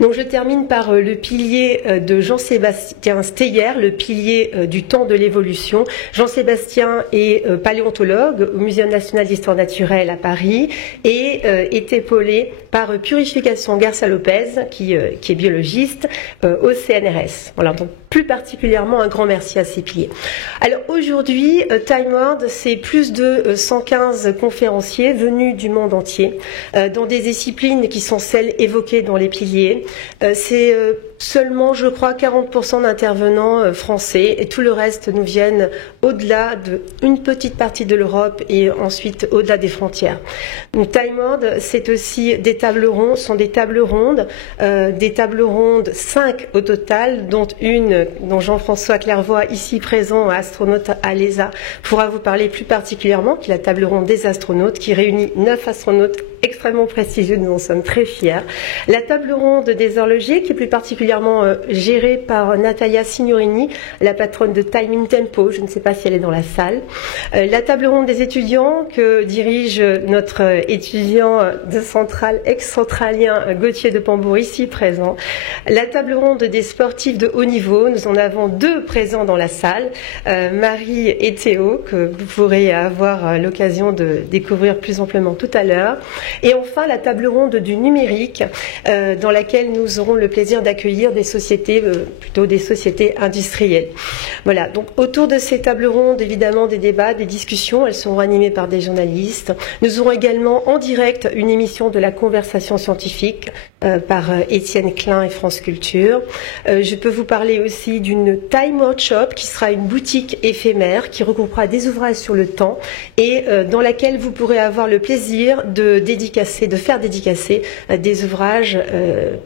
Donc je termine par le pilier de Jean-Sébastien Steyer, le pilier du temps de l'évolution. Jean-Sébastien est paléontologue au Muséum national d'histoire naturelle à Paris et est épaulé par Purification Garcia Lopez, qui est biologiste au CNRS. Voilà, donc plus particulièrement un grand merci à ces piliers. Alors aujourd'hui, TimeWorld, c'est plus de 115 conférenciers venus du monde entier dans des disciplines qui sont celles évoquées dans les piliers. C'est seulement, je crois, 40% d'intervenants français et tout le reste nous viennent au-delà d'une petite partie de l'Europe et ensuite au-delà des frontières. Donc, Time World, c'est aussi des tables rondes, sont des tables rondes, 5 au total, dont une dont Jean-François Clairvoy, ici présent, astronaute à l'ESA, pourra vous parler plus particulièrement, qui est la table ronde des astronautes, qui réunit 9 astronautes extrêmement prestigieux, nous en sommes très fiers. La table ronde des horlogers, qui est plus particulièrement gérée par Natalia Signorini, la patronne de Timing Tempo, je ne sais pas si elle est dans la salle. La table ronde des étudiants, que dirige notre étudiant de centrale, ex-centralien Gauthier de Pambour, ici présent. La table ronde des sportifs de haut niveau, nous en avons 2 présents dans la salle, Marie et Théo, que vous pourrez avoir l'occasion de découvrir plus amplement tout à l'heure. Et enfin, la table ronde du numérique, dans laquelle nous aurons le plaisir d'accueillir des sociétés, plutôt des sociétés industrielles. Voilà, donc autour de ces tables rondes, évidemment, des débats, des discussions, elles seront animées par des journalistes. Nous aurons également en direct une émission de la conversation scientifique par Étienne Klein et France Culture. Je peux vous parler aussi d'une Time Workshop, qui sera une boutique éphémère, qui regroupera des ouvrages sur le temps et dans laquelle vous pourrez avoir le plaisir de faire dédicacer des ouvrages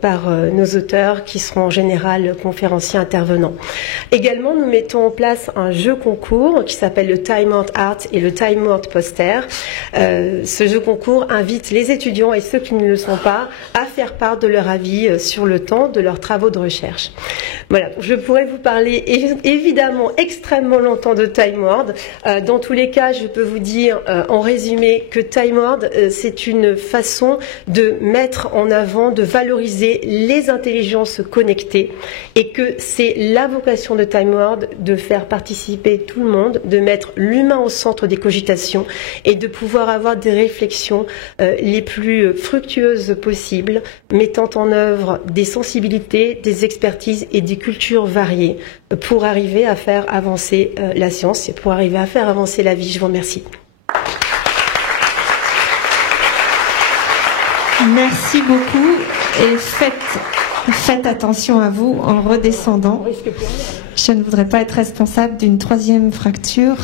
par nos auteurs qui seront en général conférenciers intervenants. Également, nous mettons en place un jeu concours qui s'appelle le Time World Art et le Time World Poster. Ce jeu concours invite les étudiants et ceux qui ne le sont pas à faire part de leur avis sur le temps de leurs travaux de recherche. Voilà, je pourrais vous parler évidemment extrêmement longtemps de Time World. Dans tous les cas, je peux vous dire en résumé que Time World, c'est une façon de mettre en avant, de valoriser les intelligences connectées et que c'est la vocation de Time World de faire participer tout le monde, de mettre l'humain au centre des cogitations et de pouvoir avoir des réflexions les plus fructueuses possibles, mettant en œuvre des sensibilités, des expertises et des cultures variées pour arriver à faire avancer la science et pour arriver à faire avancer la vie. Je vous remercie. Merci beaucoup et faites attention à vous en redescendant. Je ne voudrais pas être responsable d'une 3e fracture.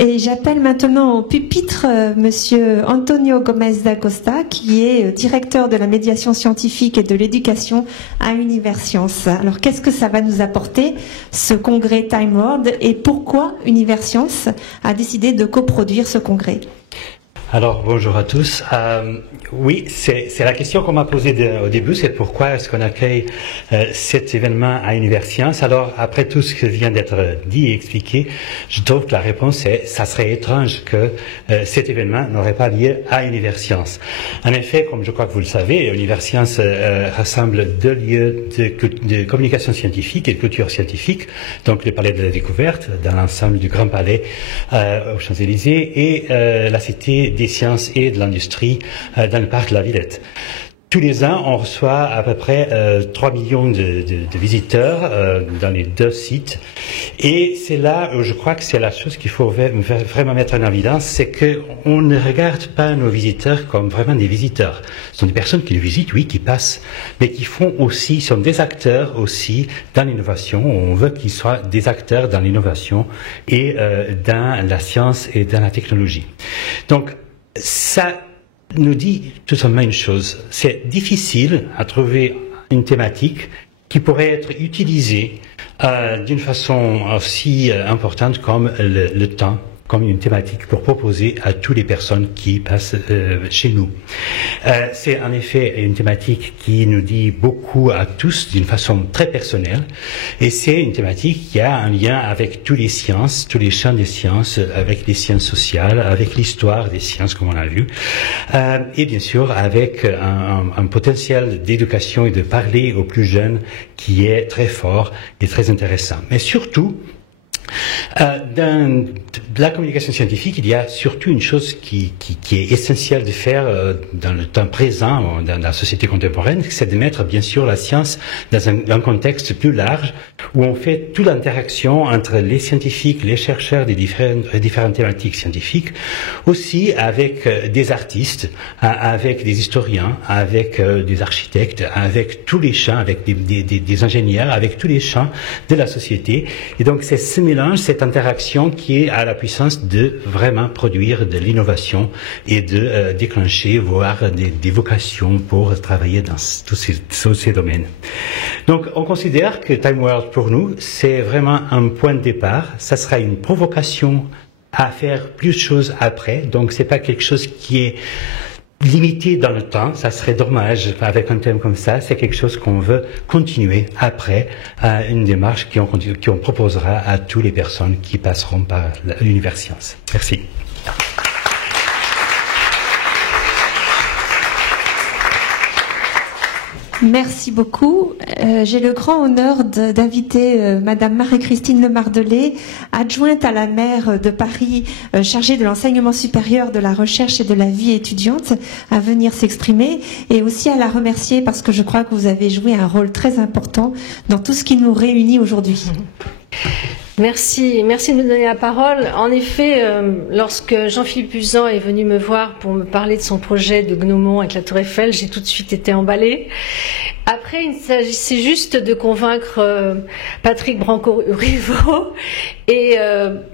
Et j'appelle maintenant au pupitre Monsieur Antonio Gomez da Costa, qui est directeur de la médiation scientifique et de l'éducation à Universcience. Alors, qu'est-ce que ça va nous apporter, ce congrès Time World, et pourquoi Universcience a décidé de coproduire ce congrès? Alors, bonjour à tous. Oui, c'est la question qu'on m'a posée au début, c'est pourquoi est-ce qu'on accueille cet événement à Universcience. Alors, après tout ce qui vient d'être dit et expliqué, je trouve que la réponse est, ça serait étrange que cet événement n'aurait pas lieu à Universcience. En effet, comme je crois que vous le savez, Universcience rassemble 2 lieux de communication scientifique et de culture scientifique, donc le Palais de la Découverte, dans l'ensemble du Grand Palais aux Champs-Élysées, et la Cité des sciences et de l'industrie dans le parc de la Villette. Tous les ans, on reçoit à peu près 3 millions de visiteurs dans les 2 sites. Et c'est là où je crois que c'est la chose qu'il faut vraiment mettre en évidence, c'est qu'on ne regarde pas nos visiteurs comme vraiment des visiteurs. Ce sont des personnes qui les visitent, oui, qui passent, mais qui sont des acteurs aussi dans l'innovation. On veut qu'ils soient des acteurs dans l'innovation et dans la science et dans la technologie. Donc, ça nous dit tout simplement une chose, c'est difficile à trouver une thématique qui pourrait être utilisée d'une façon aussi importante comme le temps, comme une thématique pour proposer à toutes les personnes qui passent chez nous. C'est en effet une thématique qui nous dit beaucoup à tous d'une façon très personnelle, et c'est une thématique qui a un lien avec toutes les sciences, tous les champs des sciences, avec les sciences sociales, avec l'histoire des sciences comme on a vu, et bien sûr avec un potentiel d'éducation et de parler aux plus jeunes qui est très fort et très intéressant. Mais surtout, Dans la communication scientifique, il y a surtout une chose qui est essentielle de faire dans le temps présent, dans la société contemporaine, c'est de mettre bien sûr la science dans un contexte plus large où on fait toute l'interaction entre les scientifiques, les chercheurs des différentes thématiques scientifiques, aussi avec des artistes, avec des historiens, avec des architectes, avec tous les champs, avec des ingénieurs, avec tous les champs de la société. Et donc c'est ce mélange, cette interaction qui est à la puissance de vraiment produire de l'innovation et de déclencher, voire des vocations pour travailler dans tous ces domaines. Donc on considère que Time World pour nous, c'est vraiment un point de départ. Ça sera une provocation à faire plus de choses après. Donc c'est pas quelque chose qui est limité dans le temps, ça serait dommage avec un thème comme ça. C'est quelque chose qu'on veut continuer après, une démarche qu'on proposera à toutes les personnes qui passeront par l'univers science. Merci. Merci beaucoup. J'ai le grand honneur d'inviter Madame Marie-Christine Lemardelet, adjointe à la maire de Paris, chargée de l'enseignement supérieur, de la recherche et de la vie étudiante, à venir s'exprimer et aussi à la remercier parce que je crois que vous avez joué un rôle très important dans tout ce qui nous réunit aujourd'hui. Merci de me donner la parole. En effet, lorsque Jean-Philippe Puzan est venu me voir pour me parler de son projet de Gnomon avec la Tour Eiffel, j'ai tout de suite été emballée. Après, il s'agissait juste de convaincre Patrick Branco-Rivaux et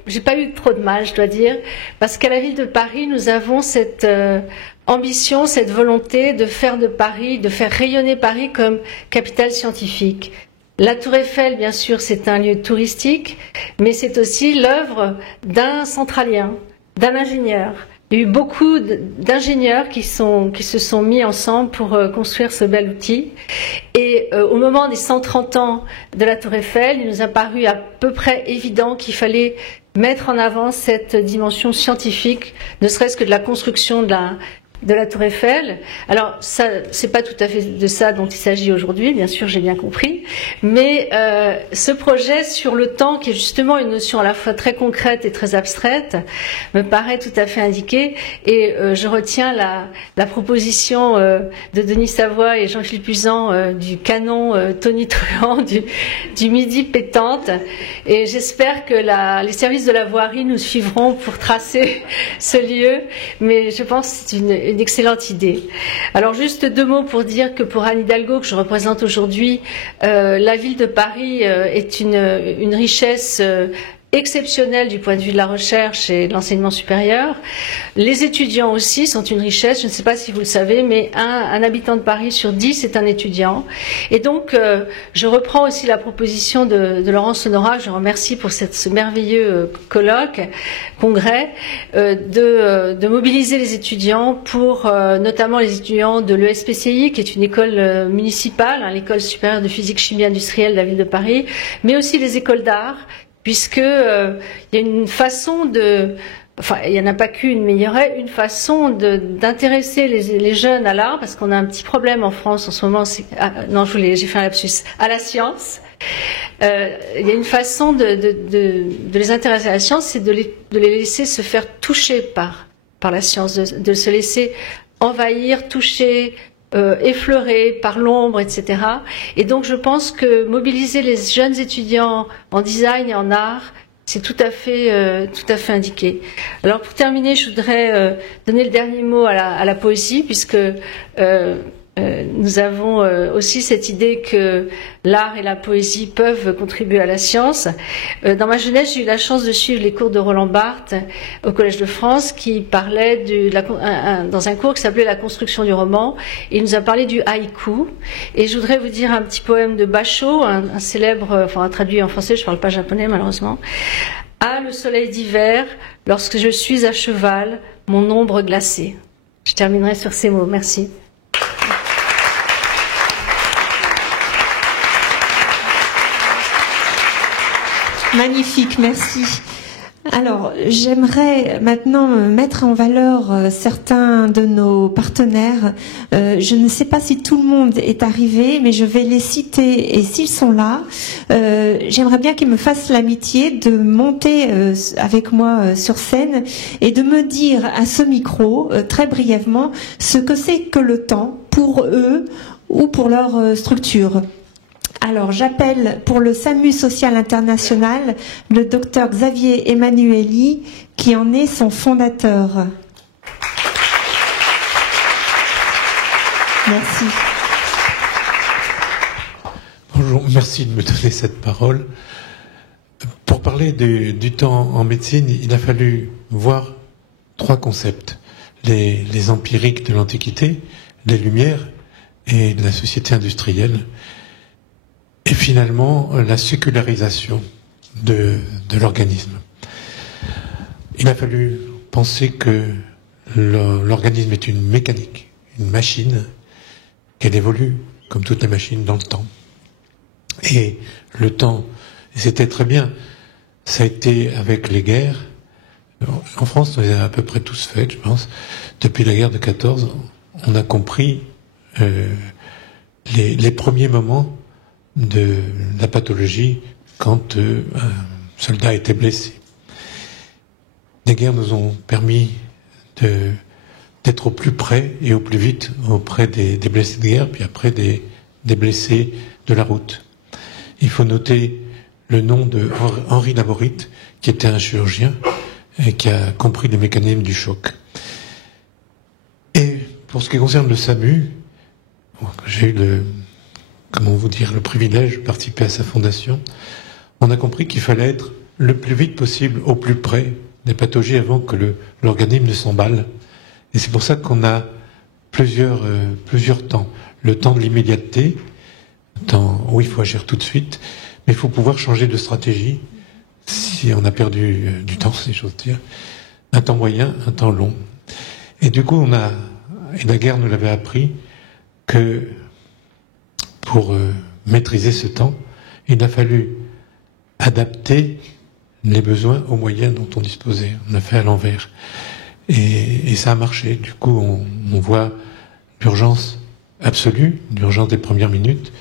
j'ai pas eu trop de mal, je dois dire, parce qu'à la ville de Paris, nous avons cette ambition, cette volonté de faire de Paris, de faire rayonner Paris comme capitale scientifique. La Tour Eiffel, bien sûr, c'est un lieu touristique, mais c'est aussi l'œuvre d'un centralien, d'un ingénieur. Il y a eu beaucoup d'ingénieurs qui se sont mis ensemble pour construire ce bel outil. Et au moment des 130 ans de la Tour Eiffel, il nous a paru à peu près évident qu'il fallait mettre en avant cette dimension scientifique, ne serait-ce que de la construction de la Tour Eiffel. Alors, ça, c'est pas tout à fait de ça dont il s'agit aujourd'hui, bien sûr, j'ai bien compris. Mais ce projet sur le temps, qui est justement une notion à la fois très concrète et très abstraite, me paraît tout à fait indiqué. Et je retiens la proposition de Denis Savoie et Jean-Philippe Puzan du canon tonitruant du Midi pétante. Et j'espère que les services de la voirie nous suivront pour tracer ce lieu. Mais je pense que c'est une excellente idée. Alors juste 2 mots pour dire que pour Anne Hidalgo, que je représente aujourd'hui, la ville de Paris est une richesse exceptionnelle du point de vue de la recherche et de l'enseignement supérieur. Les étudiants aussi sont une richesse. Je ne sais pas si vous le savez, mais un habitant de Paris sur 10 est un étudiant. Et donc, je reprends aussi la proposition de Laurence Honora, je remercie pour ce merveilleux congrès, de mobiliser les étudiants pour, notamment les étudiants de l'ESPCI, qui est une école municipale, l'école supérieure de physique chimie industrielle de la ville de Paris, mais aussi les écoles d'art, puisque il y a une façon il n'y en a pas qu'une, mais il y aurait une façon d'intéresser les jeunes à l'art, parce qu'on a un petit problème en France en ce moment, j'ai fait un lapsus, à la science. Il y a une façon de les intéresser à la science, c'est de les laisser se faire toucher par la science, de se laisser envahir, toucher, effleurés par l'ombre, etc. Et donc je pense que mobiliser les jeunes étudiants en design et en art, c'est tout à fait indiqué. Alors pour terminer, je voudrais donner le dernier mot à la poésie, puisque nous avons aussi cette idée que l'art et la poésie peuvent contribuer à la science. Dans ma jeunesse, j'ai eu la chance de suivre les cours de Roland Barthes au Collège de France, qui parlait dans un cours qui s'appelait la construction du roman. Et il nous a parlé du haïku. Et je voudrais vous dire un petit poème de Basho, un célèbre, traduit en français, je ne parle pas japonais malheureusement. Ah, le soleil d'hiver, lorsque je suis à cheval, mon ombre glacée. Je terminerai sur ces mots. Merci. Magnifique, merci. Alors, j'aimerais maintenant mettre en valeur certains de nos partenaires. Je ne sais pas si tout le monde est arrivé, mais je vais les citer. Et s'ils sont là, j'aimerais bien qu'ils me fassent l'amitié de monter avec moi sur scène et de me dire à ce micro, très brièvement, ce que c'est que le temps pour eux ou pour leur structure. Alors, j'appelle pour le SAMU Social International le docteur Xavier Emanueli, qui en est son fondateur. Merci. Bonjour, merci de me donner cette parole. Pour parler du temps en médecine, il a fallu voir 3 concepts. Les empiriques de l'Antiquité, les Lumières et la société industrielle. Et finalement, la sécularisation de l'organisme. Il a fallu penser que l'organisme est une mécanique, une machine, qu'elle évolue, comme toutes les machines, dans le temps. Et le temps, c'était très bien, ça a été avec les guerres. En France, on les a à peu près tous faites, je pense. Depuis la guerre de 14, on a compris les premiers moments de la pathologie quand un soldat était blessé. Les guerres nous ont permis d'être au plus près et au plus vite auprès des blessés de guerre, puis après des blessés de la route. Il faut noter le nom de Henri Laborit, qui était un chirurgien et qui a compris les mécanismes du choc. Et pour ce qui concerne le SAMU, j'ai eu le privilège de participer à sa fondation. On a compris qu'il fallait être le plus vite possible au plus près des pathologies avant que l'organisme ne s'emballe. Et c'est pour ça qu'on a plusieurs temps. Le temps de l'immédiateté, le temps où il faut agir tout de suite, mais il faut pouvoir changer de stratégie si on a perdu du temps, si j'ose dire. Un temps moyen, un temps long. Et du coup, et la guerre nous l'avait appris, que pour maîtriser ce temps, il a fallu adapter les besoins aux moyens dont on disposait. On a fait à l'envers. Et ça a marché. Du coup, on voit l'urgence absolue, l'urgence des premières minutes,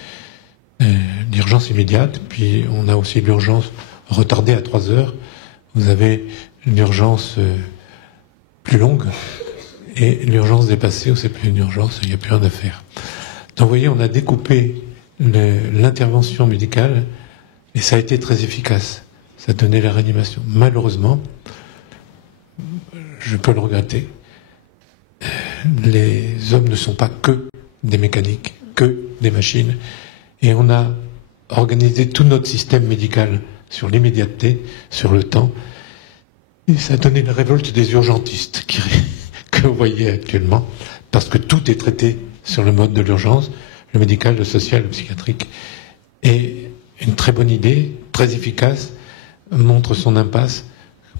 l'urgence immédiate, puis on a aussi l'urgence retardée à 3 heures. Vous avez l'urgence plus longue et l'urgence dépassée où c'est plus une urgence, il n'y a plus rien à faire. Donc vous voyez, on a découpé l'intervention médicale et ça a été très efficace. Ça a donné la réanimation. Malheureusement, je peux le regretter, les hommes ne sont pas que des mécaniques, que des machines. Et on a organisé tout notre système médical sur l'immédiateté, sur le temps. Et ça a donné la révolte des urgentistes que vous voyez actuellement, parce que tout est traité sur le mode de l'urgence, le médical, le social, le psychiatrique. Et une très bonne idée, très efficace, montre son impasse,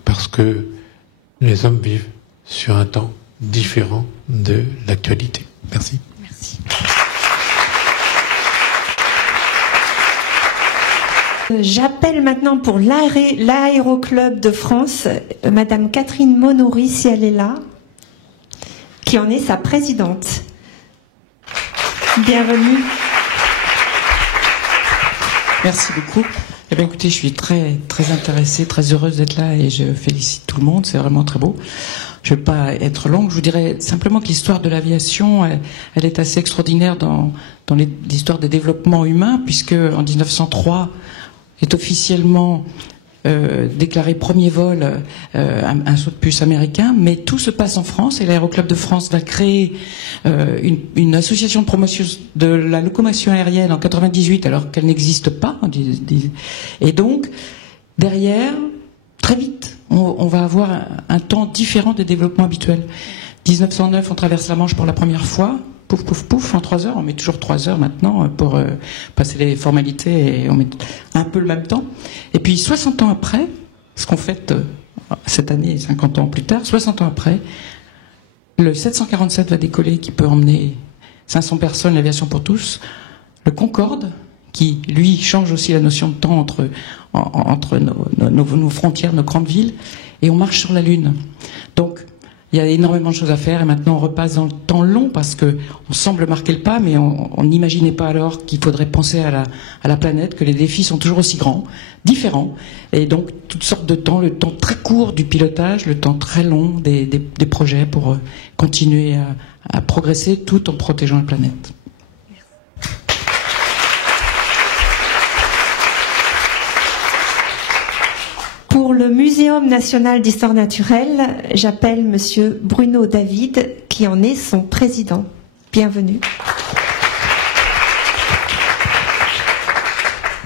parce que les hommes vivent sur un temps différent de l'actualité. Merci. Merci. J'appelle maintenant pour l'Aéroclub de France, Madame Catherine Monory, si elle est là, qui en est sa présidente. Bienvenue. Merci beaucoup. Eh bien, écoutez, je suis très, très intéressée, très heureuse d'être là et je félicite tout le monde. C'est vraiment très beau. Je ne vais pas être longue. Je vous dirais simplement que l'histoire de l'aviation, elle est assez extraordinaire dans l'histoire des développements humains, puisque en 1903 est officiellement déclaré premier vol un saut de puce américain, mais tout se passe en France et l'Aéroclub de France va créer une association de promotion de la locomotion aérienne en 98 alors qu'elle n'existe pas. Et donc, derrière, très vite, on va avoir un temps différent des développements habituels. 1909, on traverse la Manche pour la première fois. Pouf, pouf, pouf, en 3 heures. On met toujours 3 heures maintenant pour passer les formalités et on met un peu le même temps. Et puis 60 ans après, ce qu'on fête cette année, 50 ans plus tard, 60 ans après, le 747 va décoller qui peut emmener 500 personnes, l'aviation pour tous. Le Concorde, qui, lui, change aussi la notion de temps entre nos frontières, nos grandes villes, et on marche sur la Lune. Donc, il y a énormément de choses à faire, et maintenant on repasse dans le temps long, parce que on semble marquer le pas, mais on n'imaginait pas alors qu'il faudrait penser à la planète, que les défis sont toujours aussi grands, différents, et donc toutes sortes de temps, le temps très court du pilotage, le temps très long des projets pour continuer à progresser tout en protégeant la planète. Pour le Muséum national d'histoire naturelle, j'appelle Monsieur Bruno David, qui en est son président. Bienvenue.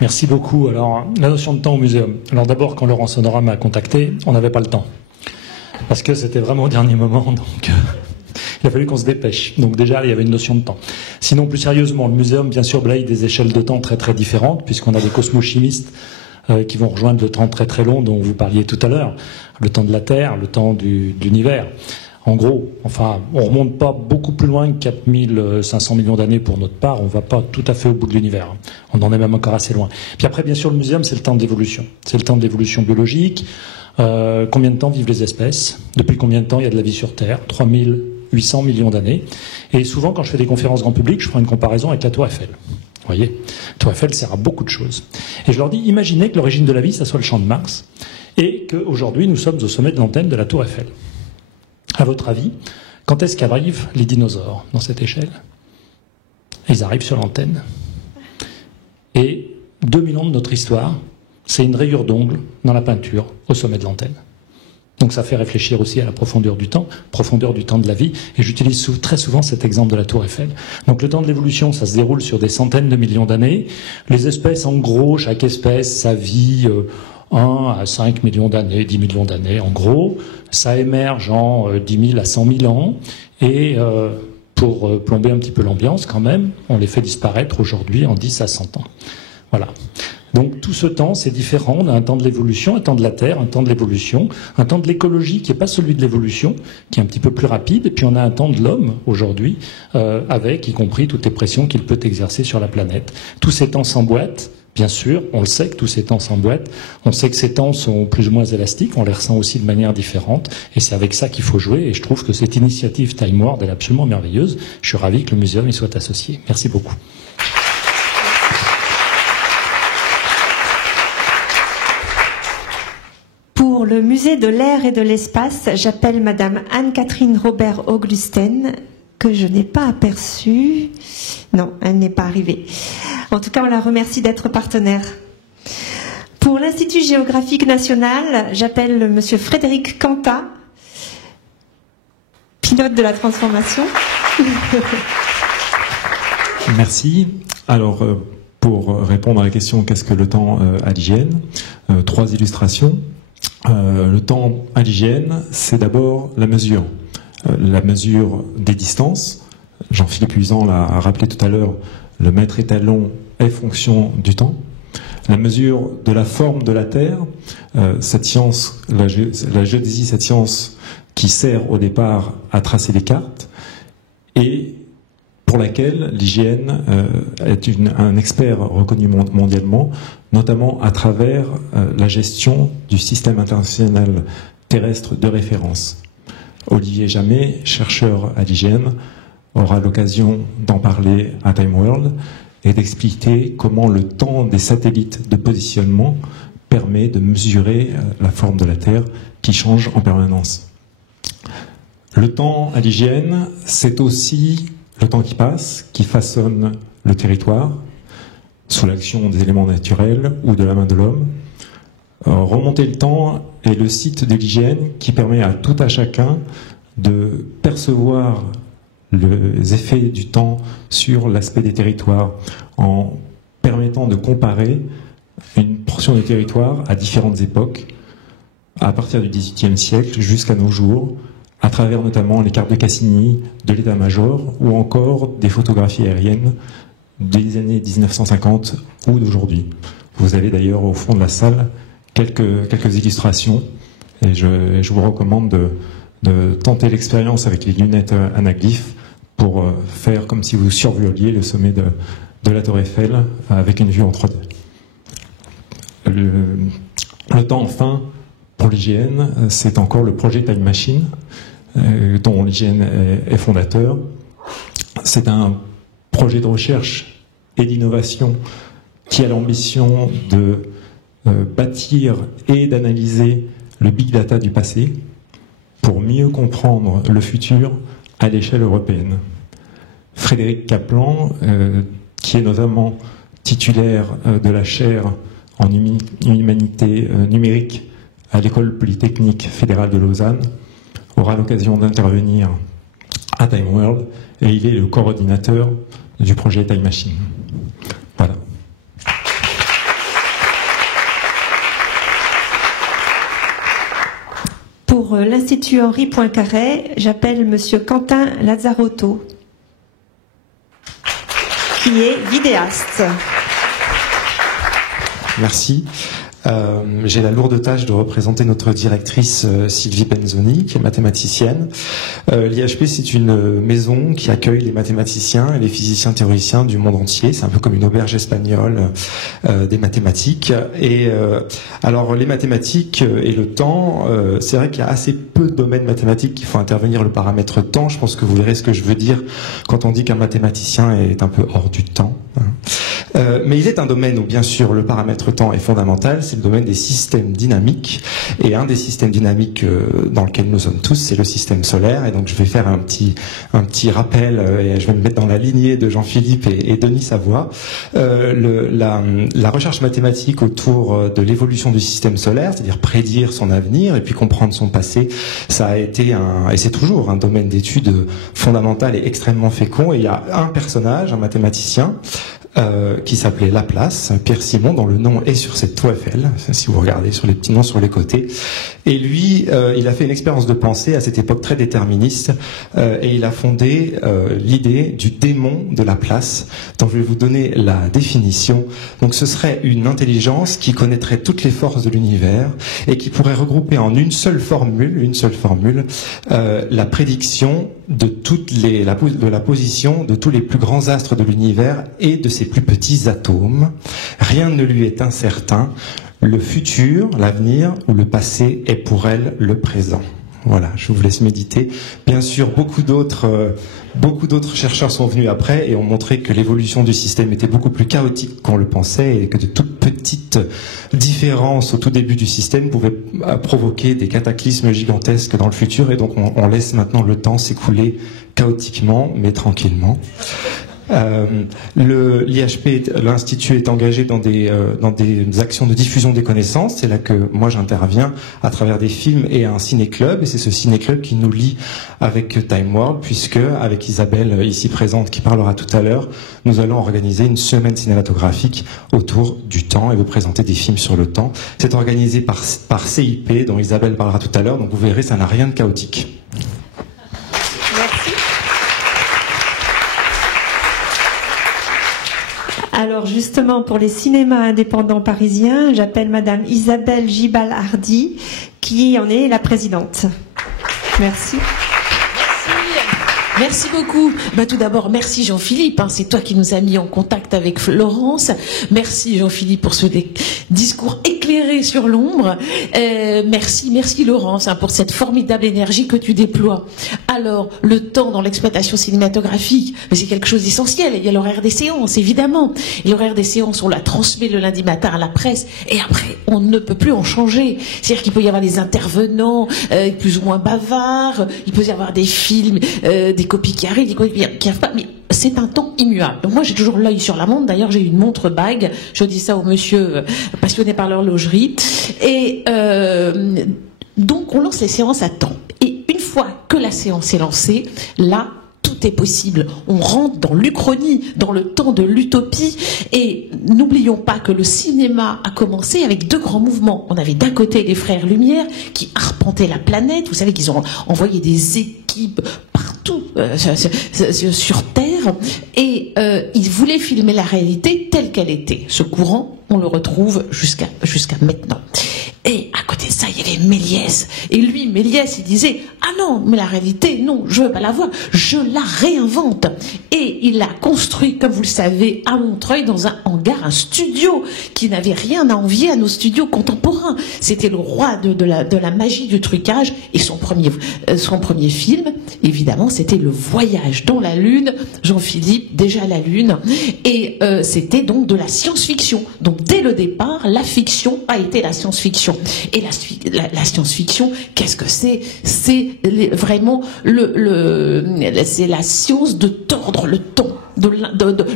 Merci beaucoup. Alors, la notion de temps au muséum. Alors d'abord, quand Laurence Honorat m'a contacté, on n'avait pas le temps. Parce que c'était vraiment au dernier moment, donc il a fallu qu'on se dépêche. Donc déjà, il y avait une notion de temps. Sinon, plus sérieusement, le muséum, bien sûr, balaye des échelles de temps très très différentes, puisqu'on a des cosmochimistes qui vont rejoindre le temps très très long dont vous parliez tout à l'heure, le temps de la Terre, le temps de l'univers. En gros, enfin, on remonte pas beaucoup plus loin que 4500 millions d'années pour notre part, on va pas tout à fait au bout de l'univers. On en est même encore assez loin. Puis après, bien sûr, le muséum, c'est le temps de l'évolution. C'est le temps de l'évolution biologique. Combien de temps vivent les espèces? Depuis combien de temps il y a de la vie sur Terre? 3800 millions d'années. Et souvent, quand je fais des conférences grand public, je prends une comparaison avec la Tour Eiffel. Vous voyez, la Tour Eiffel sert à beaucoup de choses. Et je leur dis, imaginez que l'origine de la vie, ça soit le champ de Mars, et qu'aujourd'hui, nous sommes au sommet de l'antenne de la Tour Eiffel. À votre avis, quand est-ce qu'arrivent les dinosaures dans cette échelle? Ils arrivent sur l'antenne. Et 2000 ans de notre histoire, c'est une rayure d'ongle dans la peinture au sommet de l'antenne. Donc ça fait réfléchir aussi à la profondeur du temps de la vie, et j'utilise très souvent cet exemple de la Tour Eiffel. Donc le temps de l'évolution, ça se déroule sur des centaines de millions d'années. Les espèces, en gros, chaque espèce, ça vit 1 à 5 millions d'années, 10 millions d'années, en gros. Ça émerge en 10 000 à 100 000 ans, et pour plomber un petit peu l'ambiance quand même, on les fait disparaître aujourd'hui en 10 à 100 ans. Voilà. Donc tout ce temps, c'est différent. On a un temps de l'évolution, un temps de la Terre, un temps de l'évolution, un temps de l'écologie qui n'est pas celui de l'évolution, qui est un petit peu plus rapide, et puis on a un temps de l'homme aujourd'hui, avec y compris toutes les pressions qu'il peut exercer sur la planète. Tous ces temps s'emboîtent, bien sûr, on le sait que tous ces temps s'emboîtent, on sait que ces temps sont plus ou moins élastiques, on les ressent aussi de manière différente, et c'est avec ça qu'il faut jouer, et je trouve que cette initiative Time World est absolument merveilleuse. Je suis ravi que le muséum y soit associé. Merci beaucoup. Pour le musée de l'air et de l'espace, j'appelle Madame Anne-Catherine Robert-Auglusten, que je n'ai pas aperçue. Non, elle n'est pas arrivée. En tout cas, on la remercie d'être partenaire. Pour l'Institut géographique national, j'appelle Monsieur Frédéric Cantat, pilote de la transformation. Merci. Alors, pour répondre à la question « Qu'est-ce que le temps à l'hygiène ?» 3 illustrations. Le temps à l'hygiène, c'est d'abord la mesure des distances. Jean-Philippe Huizan l'a rappelé tout à l'heure, le mètre étalon est fonction du temps. La mesure de la forme de la Terre, cette science, la géodésie, cette science qui sert au départ à tracer les cartes, et pour laquelle l'hygiène est un expert reconnu mondialement, notamment à travers la gestion du système international terrestre de référence. Olivier Jamet, chercheur à l'hygiène, aura l'occasion d'en parler à Time World et d'expliquer comment le temps des satellites de positionnement permet de mesurer la forme de la Terre qui change en permanence. Le temps à l'hygiène, c'est aussi le temps qui passe, qui façonne le territoire, sous l'action des éléments naturels ou de la main de l'homme. Remonter le temps est le site de l'hygiène qui permet à tout à chacun de percevoir les effets du temps sur l'aspect des territoires, en permettant de comparer une portion du territoire à différentes époques, à partir du XVIIIe siècle jusqu'à nos jours, à travers notamment les cartes de Cassini, de l'état-major, ou encore des photographies aériennes des années 1950 ou d'aujourd'hui. Vous avez d'ailleurs au fond de la salle quelques illustrations, et je vous recommande de tenter l'expérience avec les lunettes anaglyphes pour faire comme si vous survoliez le sommet de la Tour Eiffel avec une vue en 3D. Le temps, enfin, pour l'IGN, c'est encore le projet Time Machine, dont l'IGN est fondateur. C'est un projet de recherche et d'innovation qui a l'ambition de bâtir et d'analyser le big data du passé pour mieux comprendre le futur à l'échelle européenne. Frédéric Kaplan, qui est notamment titulaire de la chaire en humanité numérique à l'École polytechnique fédérale de Lausanne, aura l'occasion d'intervenir à Time World, et il est le coordinateur du projet Time Machine. Voilà. Pour l'Institut Henri Poincaré, j'appelle Monsieur Quentin Lazzarotto, qui est vidéaste. Merci. J'ai la lourde tâche de représenter notre directrice Sylvie Benzoni, qui est mathématicienne. L'IHP, c'est une maison qui accueille les mathématiciens et les physiciens théoriciens du monde entier. C'est un peu comme une auberge espagnole des mathématiques. Et alors, les mathématiques et le temps, c'est vrai qu'il y a assez peu de domaines mathématiques qui font intervenir le paramètre temps. Je pense que vous verrez ce que je veux dire quand on dit qu'un mathématicien est un peu hors du temps. Mais il est un domaine où, bien sûr, le paramètre temps est fondamental. C'est le domaine des systèmes dynamiques. Et un des systèmes dynamiques dans lequel nous sommes tous, c'est le système solaire. Et donc, je vais faire un petit rappel, et je vais me mettre dans la lignée de Jean-Philippe et Denis Savoie. La recherche mathématique autour de l'évolution du système solaire, c'est-à-dire prédire son avenir et puis comprendre son passé, ça a été et c'est toujours un domaine d'étude fondamental et extrêmement fécond. Et il y a un personnage, un mathématicien, qui s'appelait Laplace, Pierre Simon, dont le nom est sur cette tour Eiffel, si vous regardez sur les petits noms sur les côtés. Et lui, il a fait une expérience de pensée à cette époque très déterministe, et il a fondé l'idée du démon de Laplace, dont je vais vous donner la définition. Donc ce serait une intelligence qui connaîtrait toutes les forces de l'univers et qui pourrait regrouper en une seule formule, la prédiction de la position de tous les plus grands astres de l'univers et de ses plus petits atomes. Rien ne lui est incertain. Le futur, l'avenir ou le passé est pour elle le présent. Voilà, je vous laisse méditer. Bien sûr, beaucoup d'autres chercheurs sont venus après et ont montré que l'évolution du système était beaucoup plus chaotique qu'on le pensait et que de toutes petites différences au tout début du système pouvaient provoquer des cataclysmes gigantesques dans le futur. Et donc, on laisse maintenant le temps s'écouler chaotiquement, mais tranquillement. L'IHP, l'Institut, est engagé dans des actions de diffusion des connaissances. C'est là que moi j'interviens à travers des films et un ciné-club. Et c'est ce ciné-club qui nous lie avec Time World, puisque avec Isabelle ici présente qui parlera tout à l'heure, nous allons organiser une semaine cinématographique autour du temps et vous présenter des films sur le temps. C'est organisé par CIP, dont Isabelle parlera tout à l'heure. Donc vous verrez, ça n'a rien de chaotique. Alors justement, pour les cinémas indépendants parisiens, j'appelle Madame Isabelle Gibal-Hardy, qui en est la présidente. Merci. Merci beaucoup. Tout d'abord, merci Jean-Philippe. C'est toi qui nous as mis en contact avec Laurence. Merci Jean-Philippe pour ce discours éclairé sur l'ombre. Merci Laurence pour cette formidable énergie que tu déploies. Alors, le temps dans l'exploitation cinématographique, mais c'est quelque chose d'essentiel. Il y a l'horaire des séances, évidemment. Et l'horaire des séances, on la transmet le lundi matin à la presse. Et après, on ne peut plus en changer. C'est-à-dire qu'il peut y avoir des intervenants plus ou moins bavards. Il peut y avoir des films, des copies qui arrivent, des copies qui arrivent pas, mais c'est un temps immuable. Donc moi j'ai toujours l'œil sur la montre, d'ailleurs j'ai une montre bague, je dis ça au monsieur passionné par l'horlogerie, et donc on lance les séances à temps. Et une fois que la séance est lancée, là, tout est possible. On rentre dans l'Uchronie, dans le temps de l'utopie. Et n'oublions pas que le cinéma a commencé avec deux grands mouvements. On avait d'un côté les frères Lumière qui arpentaient la planète. Vous savez qu'ils ont envoyé des équipes partout sur Terre. Et ils voulaient filmer la réalité telle qu'elle était. Ce courant, on le retrouve jusqu'à maintenant. Et à côté de ça, il y avait Méliès. Et lui, Méliès, il disait, ah non, mais la réalité, non, je veux pas la voir, je la réinvente. Et il a construit, comme vous le savez, à Montreuil, dans un hangar, un studio qui n'avait rien à envier à nos studios contemporains. C'était le roi de la magie du trucage. Et son premier film, évidemment, c'était Le Voyage dans la Lune. Jean-Philippe, déjà la Lune. Et c'était donc de la science-fiction. Donc dès le départ, la fiction a été la science-fiction. Et la science-fiction, qu'est-ce que c'est? C'est vraiment c'est la science de tordre le temps, de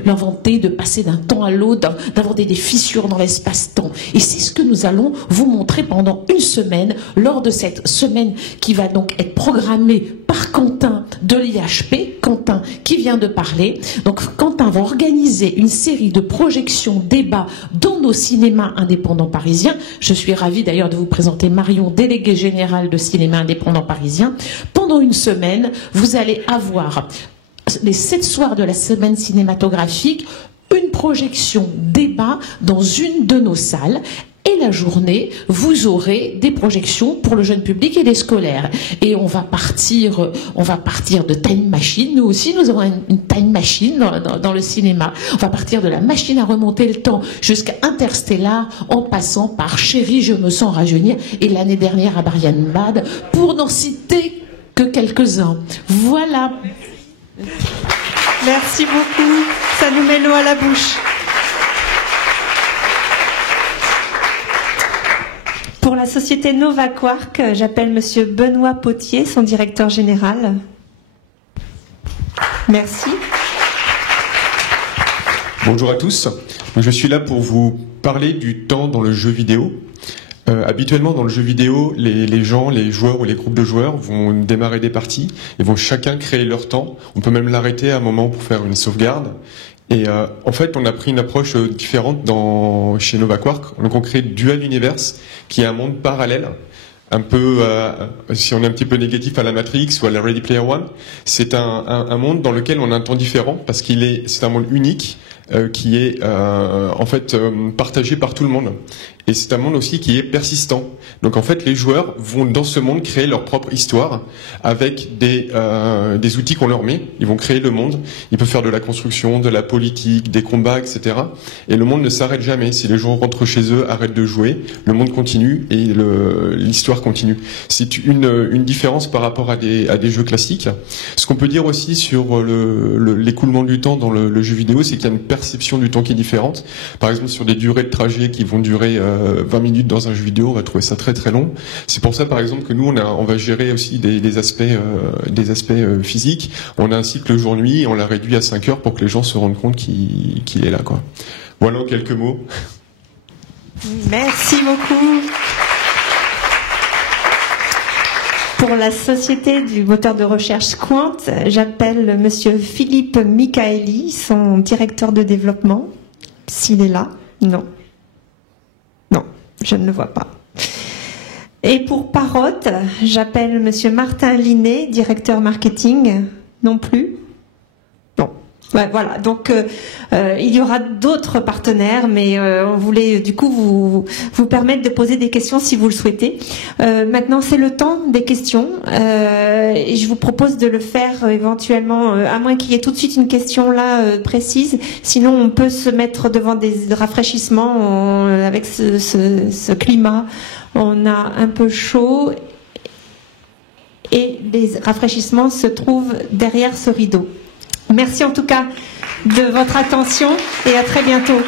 l'inventer, de passer d'un temps à l'autre, d'inventer des fissures dans l'espace-temps. Et c'est ce que nous allons vous montrer pendant une semaine, lors de cette semaine qui va donc être programmée par Quentin de l'IHP, Quentin qui vient de parler. Donc Quentin va organiser une série de projections, débats dans nos cinémas indépendants parisiens. Je suis ravie d'ailleurs de vous présenter Marion, déléguée générale de Cinéma Indépendant Parisien. Pendant une semaine, vous allez avoir les 7 soirs de la semaine cinématographique, une projection débat dans une de nos salles. Et la journée, vous aurez des projections pour le jeune public et les scolaires. Et on va partir de Time Machine. Nous aussi, nous avons une Time Machine dans le cinéma. On va partir de la machine à remonter le temps jusqu'à Interstellar, en passant par Chérie, je me sens rajeunir, et l'année dernière à Brian Bad, pour n'en citer que quelques-uns. Voilà. Merci beaucoup. Ça nous met l'eau à la bouche. Pour la société Nova Quark, j'appelle Monsieur Benoît Potier, son directeur général. Merci. Bonjour à tous. Je suis là pour vous parler du temps dans le jeu vidéo. Habituellement, dans le jeu vidéo, les gens, les joueurs ou les groupes de joueurs vont démarrer des parties et vont chacun créer leur temps. On peut même l'arrêter à un moment pour faire une sauvegarde. Et en fait, on a pris une approche différente chez Nova Quark. Donc, on crée Dual Universe, qui est un monde parallèle, un peu, si on est un petit peu négatif à la Matrix ou à la Ready Player One. C'est un monde dans lequel on a un temps différent parce c'est un monde unique qui est en fait partagé par tout le monde. Et c'est un monde aussi qui est persistant. Donc en fait, les joueurs vont dans ce monde créer leur propre histoire avec des outils qu'on leur met. Ils vont créer le monde. Ils peuvent faire de la construction, de la politique, des combats, etc. Et le monde ne s'arrête jamais. Si les joueurs rentrent chez eux, arrêtent de jouer, le monde continue et l'histoire continue. C'est une différence par rapport à des jeux classiques. Ce qu'on peut dire aussi sur l'écoulement du temps dans le jeu vidéo, c'est qu'il y a une perception du temps qui est différente. Par exemple, sur des durées de trajet qui vont durer 20 minutes dans un jeu vidéo, on va trouver ça très très long. C'est pour ça, par exemple, que nous, on va gérer aussi des aspects physiques. On a un cycle jour-nuit, on l'a réduit à 5 heures pour que les gens se rendent compte qu'il est là, quoi. Voilà en quelques mots. Merci beaucoup. Pour la société du moteur de recherche Quant, j'appelle Monsieur Philippe Michaeli, son directeur de développement. S'il est là, non. Non, je ne le vois pas. Et pour Parrot, j'appelle Monsieur Martin Linet, directeur marketing. Non plus. Bon. Ouais, voilà. Donc, il y aura d'autres partenaires, mais on voulait du coup vous permettre de poser des questions si vous le souhaitez. Maintenant, c'est le temps des questions. Et je vous propose de le faire éventuellement, à moins qu'il y ait tout de suite une question là précise. Sinon, on peut se mettre devant des rafraîchissements avec ce climat. On a un peu chaud et les rafraîchissements se trouvent derrière ce rideau. Merci en tout cas de votre attention et à très bientôt.